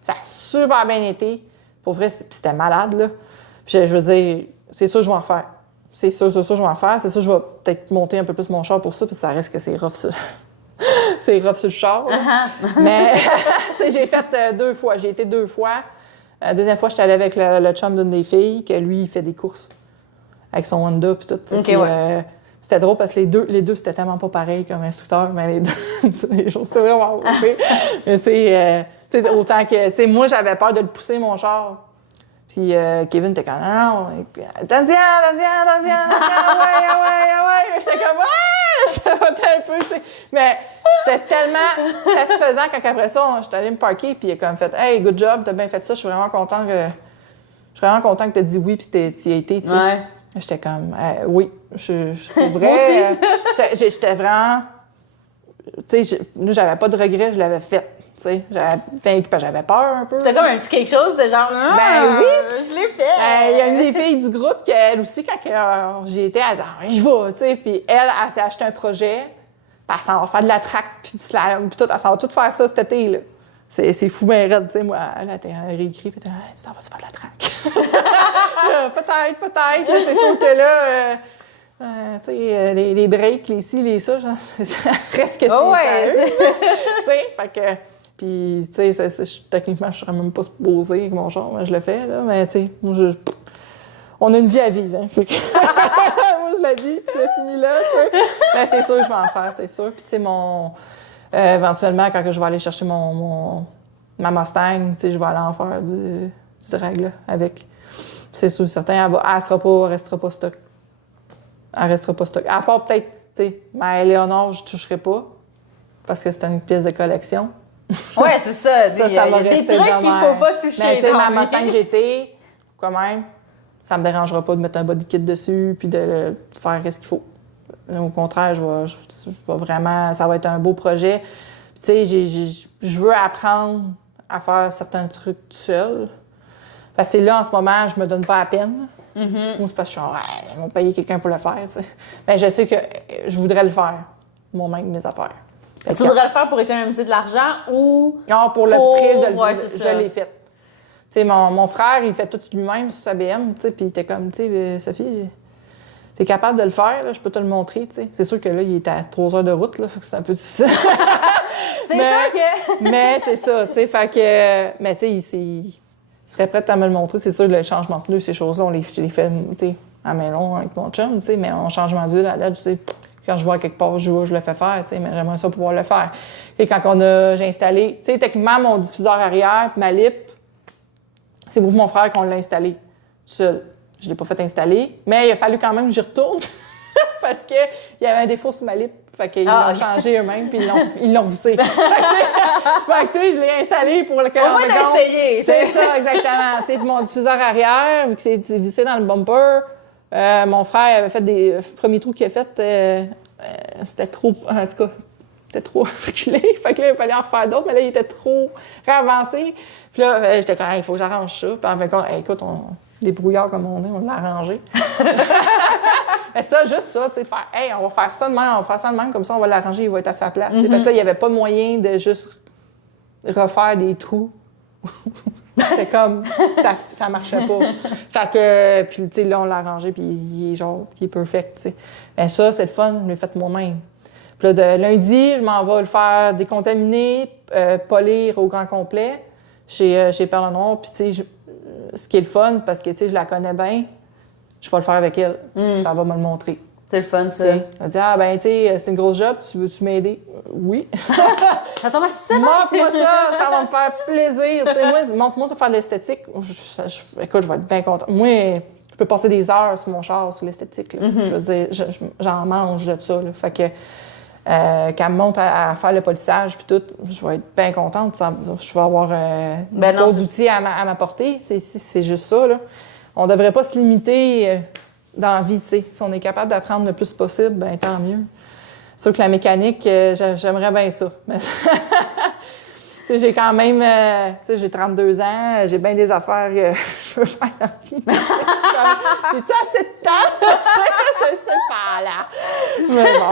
ça a super bien été, pour vrai, c'était malade, là, puis je veux dire, c'est sûr que je vais en faire. C'est sûr, je vais en faire. C'est sûr, je vais peut-être monter un peu plus mon char pour ça, puis ça reste que c'est rough, ça. C'est rough sur le char. Mais, tu sais, j'ai fait 2 fois. J'ai été 2 fois. Deuxième fois, j'étais allée avec le chum d'une des filles, que lui, il fait des courses avec son Honda, puis tout. Okay, ouais. C'était drôle parce que les deux, c'était tellement pas pareil comme instructeur, mais les deux, c'était vraiment mais tu sais, autant que, tu sais, moi, j'avais peur de le pousser, mon char. Puis Kevin était comme, non, attention, ouais. J'étais comme, je savais un peu, tu sais. Mais c'était tellement satisfaisant quand après ça, j'étais allée me parker, puis il a comme fait, hey, good job, t'as bien fait ça, je suis vraiment content que t'as dit oui, puis t'y as été, tu sais. Ouais. J'étais comme, oui, pour vrai. J'étais vraiment, tu sais, j'avais pas de regrets, je l'avais fait. J'avais peur un peu. C'était comme un petit quelque chose de genre, ben oui, je l'ai fait. Il y a une des filles du groupe qu'elle aussi, quand j'ai été, elle dit, je vais, tu sais. Puis elle s'est acheté un projet, puis elle s'en va faire de la track, puis du slalom, puis tout. Elle s'en va tout faire ça cet été, là. C'est fou, ben raide, tu sais. Moi, elle a été réécrit, puis elle a dit, tu t'en vas-tu faire de la track? Peut-être. Là, c'est sûr que là, tu sais, les breaks, les ci, les ça, genre, ça reste que c'est ouais, tu sais, fait que... Puis, tu sais, techniquement, je serais même pas supposée avec mon char, mais je le fais, là. Mais, tu sais, moi, on a une vie à vivre, hein. Fait que... moi, je la vis, puis c'est fini là, tu sais. Mais c'est sûr, je vais en faire, c'est sûr. Puis, tu sais, éventuellement, quand je vais aller chercher ma Mustang, tu sais, je vais aller en faire du drag, là, avec. Puis c'est sûr, certain, elle restera pas stock. Elle restera pas stock. À part peut-être, tu sais, ma Éléonore, je toucherai pas, parce que c'est une pièce de collection. Ouais, c'est ça. Il y a des trucs qu'il faut pas toucher. Mais tu sais, ma Mustang GT, quand même, ça me dérangera pas de mettre un body kit dessus puis de faire ce qu'il faut. Au contraire, je vais vraiment... Ça va être un beau projet. Puis tu sais, je veux apprendre à faire certains trucs tout seul. Parce que là, en ce moment, je me donne pas la peine. Moi, c'est parce que je suis en ils vont payer quelqu'un pour le faire, tu sais. Mais je sais que je voudrais le faire, moi-même, mes affaires. Tu voudrais le faire pour économiser de l'argent ou... Non, pour le thrill de le ouais, je l'ai fait. Tu sais, mon frère, il fait tout lui-même sur sa BM, tu sais, puis il était comme, tu sais, Sophie, t'es capable de le faire, là, je peux te le montrer, tu sais. C'est sûr que là, il était à 3 heures de route, là, fait que c'est un peu difficile. C'est ça que... Mais c'est ça, tu sais, fait que... Mais tu sais, il serait prêt à me le montrer. C'est sûr, le changement de pneus, ces choses-là, je les fais, tu sais, à maison avec mon chum, tu sais, mais en changement d'huile, à date, tu sais... Quand je vois quelque part, je le fais faire, tu sais, mais j'aimerais ça pouvoir le faire. Et quand j'ai installé, tu sais, techniquement, mon diffuseur arrière, ma lip, c'est pour mon frère qu'on l'a installé tout seul. Je l'ai pas fait installer, mais il a fallu quand même que j'y retourne parce qu'il y avait un défaut sur ma lip. Fait qu'ils l'ont changé eux-mêmes, puis ils l'ont vissé. Fait que, tu sais, je l'ai installé pour le Au moins, t'as essayé. C'est ça, exactement. Tu sais, mon diffuseur arrière, vu que c'est vissé dans le bumper, mon frère avait fait des premiers trous qu'il a fait, c'était trop, en tout cas, c'était trop reculé. Fait que là, il fallait en refaire d'autres, mais là, il était trop réavancé. Puis là, j'étais comme, il faut que j'arrange ça. Puis en fait, écoute, des brouillards comme on est, on l'a arrangé. Mais ça, juste ça, tu sais, faire, on va faire ça de même, comme ça, on va l'arranger, il va être à sa place. Parce que là, il n'y avait pas moyen de juste refaire des trous. C'était comme, ça marchait pas. Fait que, puis tu sais, là, on l'a arrangé, puis il est perfect, tu sais. Mais ça, c'est le fun, je l'ai fait moi-même. Puis là, de lundi, je m'en vais le faire décontaminer, polir au grand complet chez Perle Noire. Puis tu sais, ce qui est le fun, parce que tu sais, je la connais bien, je vais le faire avec elle. Elle va me le montrer. C'est le fun, ça. Elle va dire, ben tu sais, c'est une grosse job, veux-tu m'aider? Oui. Ça tombe assez bien. Montre-moi ça va me faire plaisir. T'sais, moi, montre-moi de faire de l'esthétique. Écoute, je vais être bien contente. Moi, je peux passer des heures sur mon char, sur l'esthétique. Je veux dire, j'en mange de ça. Là. Fait que qu'elle me montre à faire le polissage puis tout, je vais être bien contente. Je vais avoir d'autres outils à m'apporter. C'est juste ça, là. On devrait pas se limiter dans la vie, tu sais. Si on est capable d'apprendre le plus possible, ben tant mieux. C'est sûr que la mécanique, j'aimerais bien ça. Mais j'ai quand même, j'ai 32 ans, j'ai bien des affaires que je veux faire dans la vie. J'ai-tu assez de temps? Je sais pas, là. Mais bon,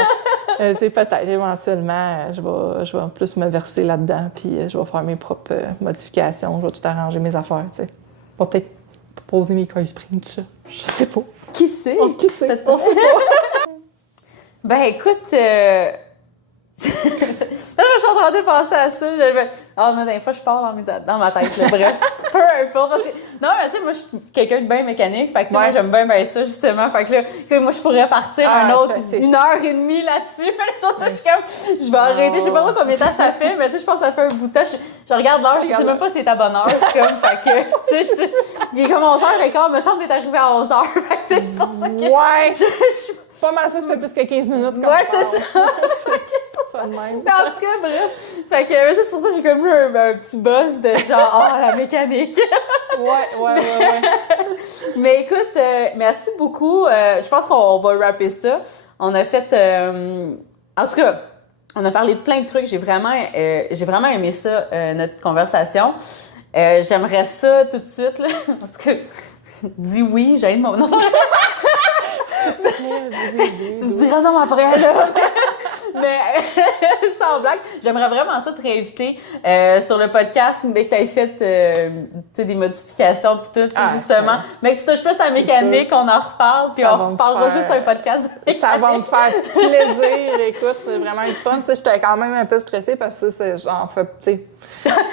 c'est peut-être, éventuellement, je vais plus me verser là-dedans, puis je vais faire mes propres modifications, je vais tout arranger mes affaires, tu sais. Pas peut-être poser mes coils spring, tout ça. Je sais pas. Qui sait? Qui sait? Peut-être pas. Ben, écoute... Je suis en train de penser à ça. Mais des fois, je pars dans ma tête. Là. Bref, peu importe. Parce que, non, mais tu sais, moi, je suis quelqu'un de bien mécanique. Fait que, moi, j'aime bien ça, justement. Fait que là, moi, je pourrais partir 1h30 là-dessus. Ça, je suis comme, je vais arrêter. Je sais pas trop combien de temps ça fait, mais tu sais, je pense que ça fait un bout de temps. Je regarde l'heure, je sais même pas si c'est à bonne heure. Comme, fait que, tu sais, il est comme 11h15. Il me semble que t'es arrivé à 11h. Fait que, tu sais, c'est pour ça que. Ouais! Pas mal ça fait plus que 15 minutes. Ouais, c'est ça. Ça de même. Mais en tout cas, bref. Fait que c'est pour ça que j'ai comme eu un petit buzz de genre, la mécanique. Ouais. Mais écoute, merci beaucoup. Je pense qu'on va rapper ça. On a fait... en tout cas, on a parlé de plein de trucs. J'ai vraiment aimé ça, notre conversation. J'aimerais ça tout de suite, là. En tout cas, dis oui, j'ai mon nom. Tu me diras non après, là. Mais sans blague, j'aimerais vraiment ça te réinviter sur le podcast, mais que tu aies fait des modifications puis tout, justement. Mais que tu touches plus à la mécanique, on en reparle, puis on reparlera juste sur un podcast de mécanique. Ça va me faire plaisir. Écoute, c'est vraiment du fun. Tu sais, j'étais quand même un peu stressée parce que j'en fais, tu sais...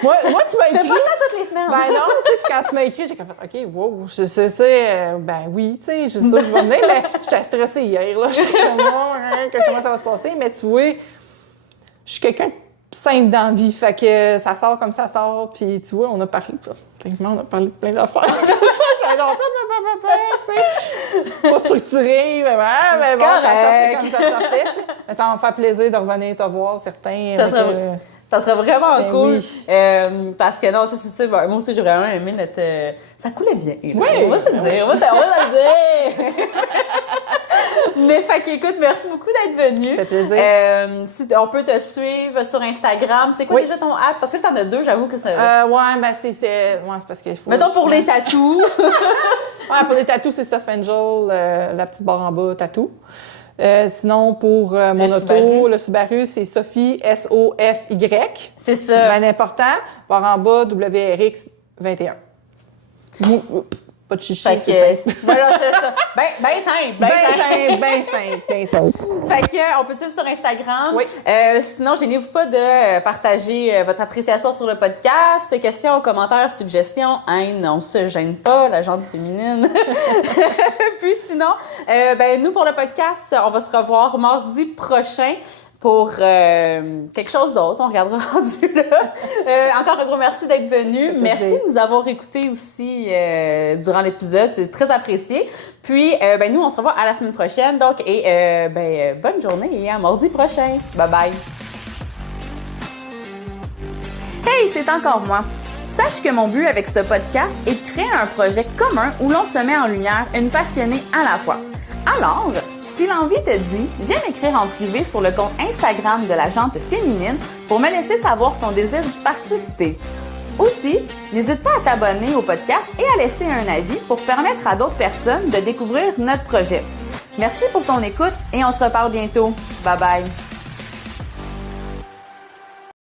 Moi, tu m'as écrit... Tu fais pas ça toutes les semaines. Ben non, tu sais, puis quand tu m'as écrit, j'ai comme fait, OK, wow, je sais, ben oui, tu sais, je sais ça, je vais venir, mais j'étais stressée hier, là. J'étais comme, comment ça va se passer? Mais tu vois, je suis quelqu'un de simple dans la vie, fait que ça sort comme ça sort, puis tu vois, on a parlé de ça. Techniquement, on a parlé de plein d'affaires. Pas structuré, mais bon, ça sortait comme ça sortait, tu sais. Mais ça va me faire plaisir de revenir te voir, certains. Ça serait vraiment cool. Oui. Parce que non, tu sais, c'est ça. Ben, moi aussi, j'ai vraiment aimé notre. Ça coulait bien. Là. Oui. On va se le dire. On va se le dire. Mais fait qu'écoute, merci beaucoup d'être venu. Ça fait plaisir. Si on peut te suivre sur Instagram. C'est quoi déjà ton app? Parce que t'en as deux, j'avoue que ça. Ouais, c'est parce qu'il faut. Mettons pour les tatous. Ouais, pour les tatous, c'est Soft Angel, la petite barre en bas, tatou. Sinon, pour mon auto, le Subaru, c'est Sophie, S-O-F-Y. C'est ça. Bien important. Barre en bas, WRX 21. Pas de chichi, c'est simple. Voilà, c'est ça. Ben simple. Fait que, on peut te suivre sur Instagram. Oui. Sinon, gênez-vous pas de partager votre appréciation sur le podcast. Questions, commentaires, suggestions, haine, on se gêne pas, la gente féminine. Puis sinon, nous, pour le podcast, on va se revoir mardi prochain pour quelque chose d'autre. On regardera rendu là. Encore un gros merci d'être venu. Merci de nous avoir écoutés aussi durant l'épisode. C'est très apprécié. Puis, nous, on se revoit à la semaine prochaine. Donc, bonne journée et à mardi prochain. Bye bye. Hey, c'est encore moi. Sache que mon but avec ce podcast est de créer un projet commun où l'on se met en lumière une passionnée à la fois. Alors, si l'envie te dit, viens m'écrire en privé sur le compte Instagram de la Jante Féminine pour me laisser savoir ton désir d'y participer. Aussi, n'hésite pas à t'abonner au podcast et à laisser un avis pour permettre à d'autres personnes de découvrir notre projet. Merci pour ton écoute et on se reparle bientôt. Bye bye!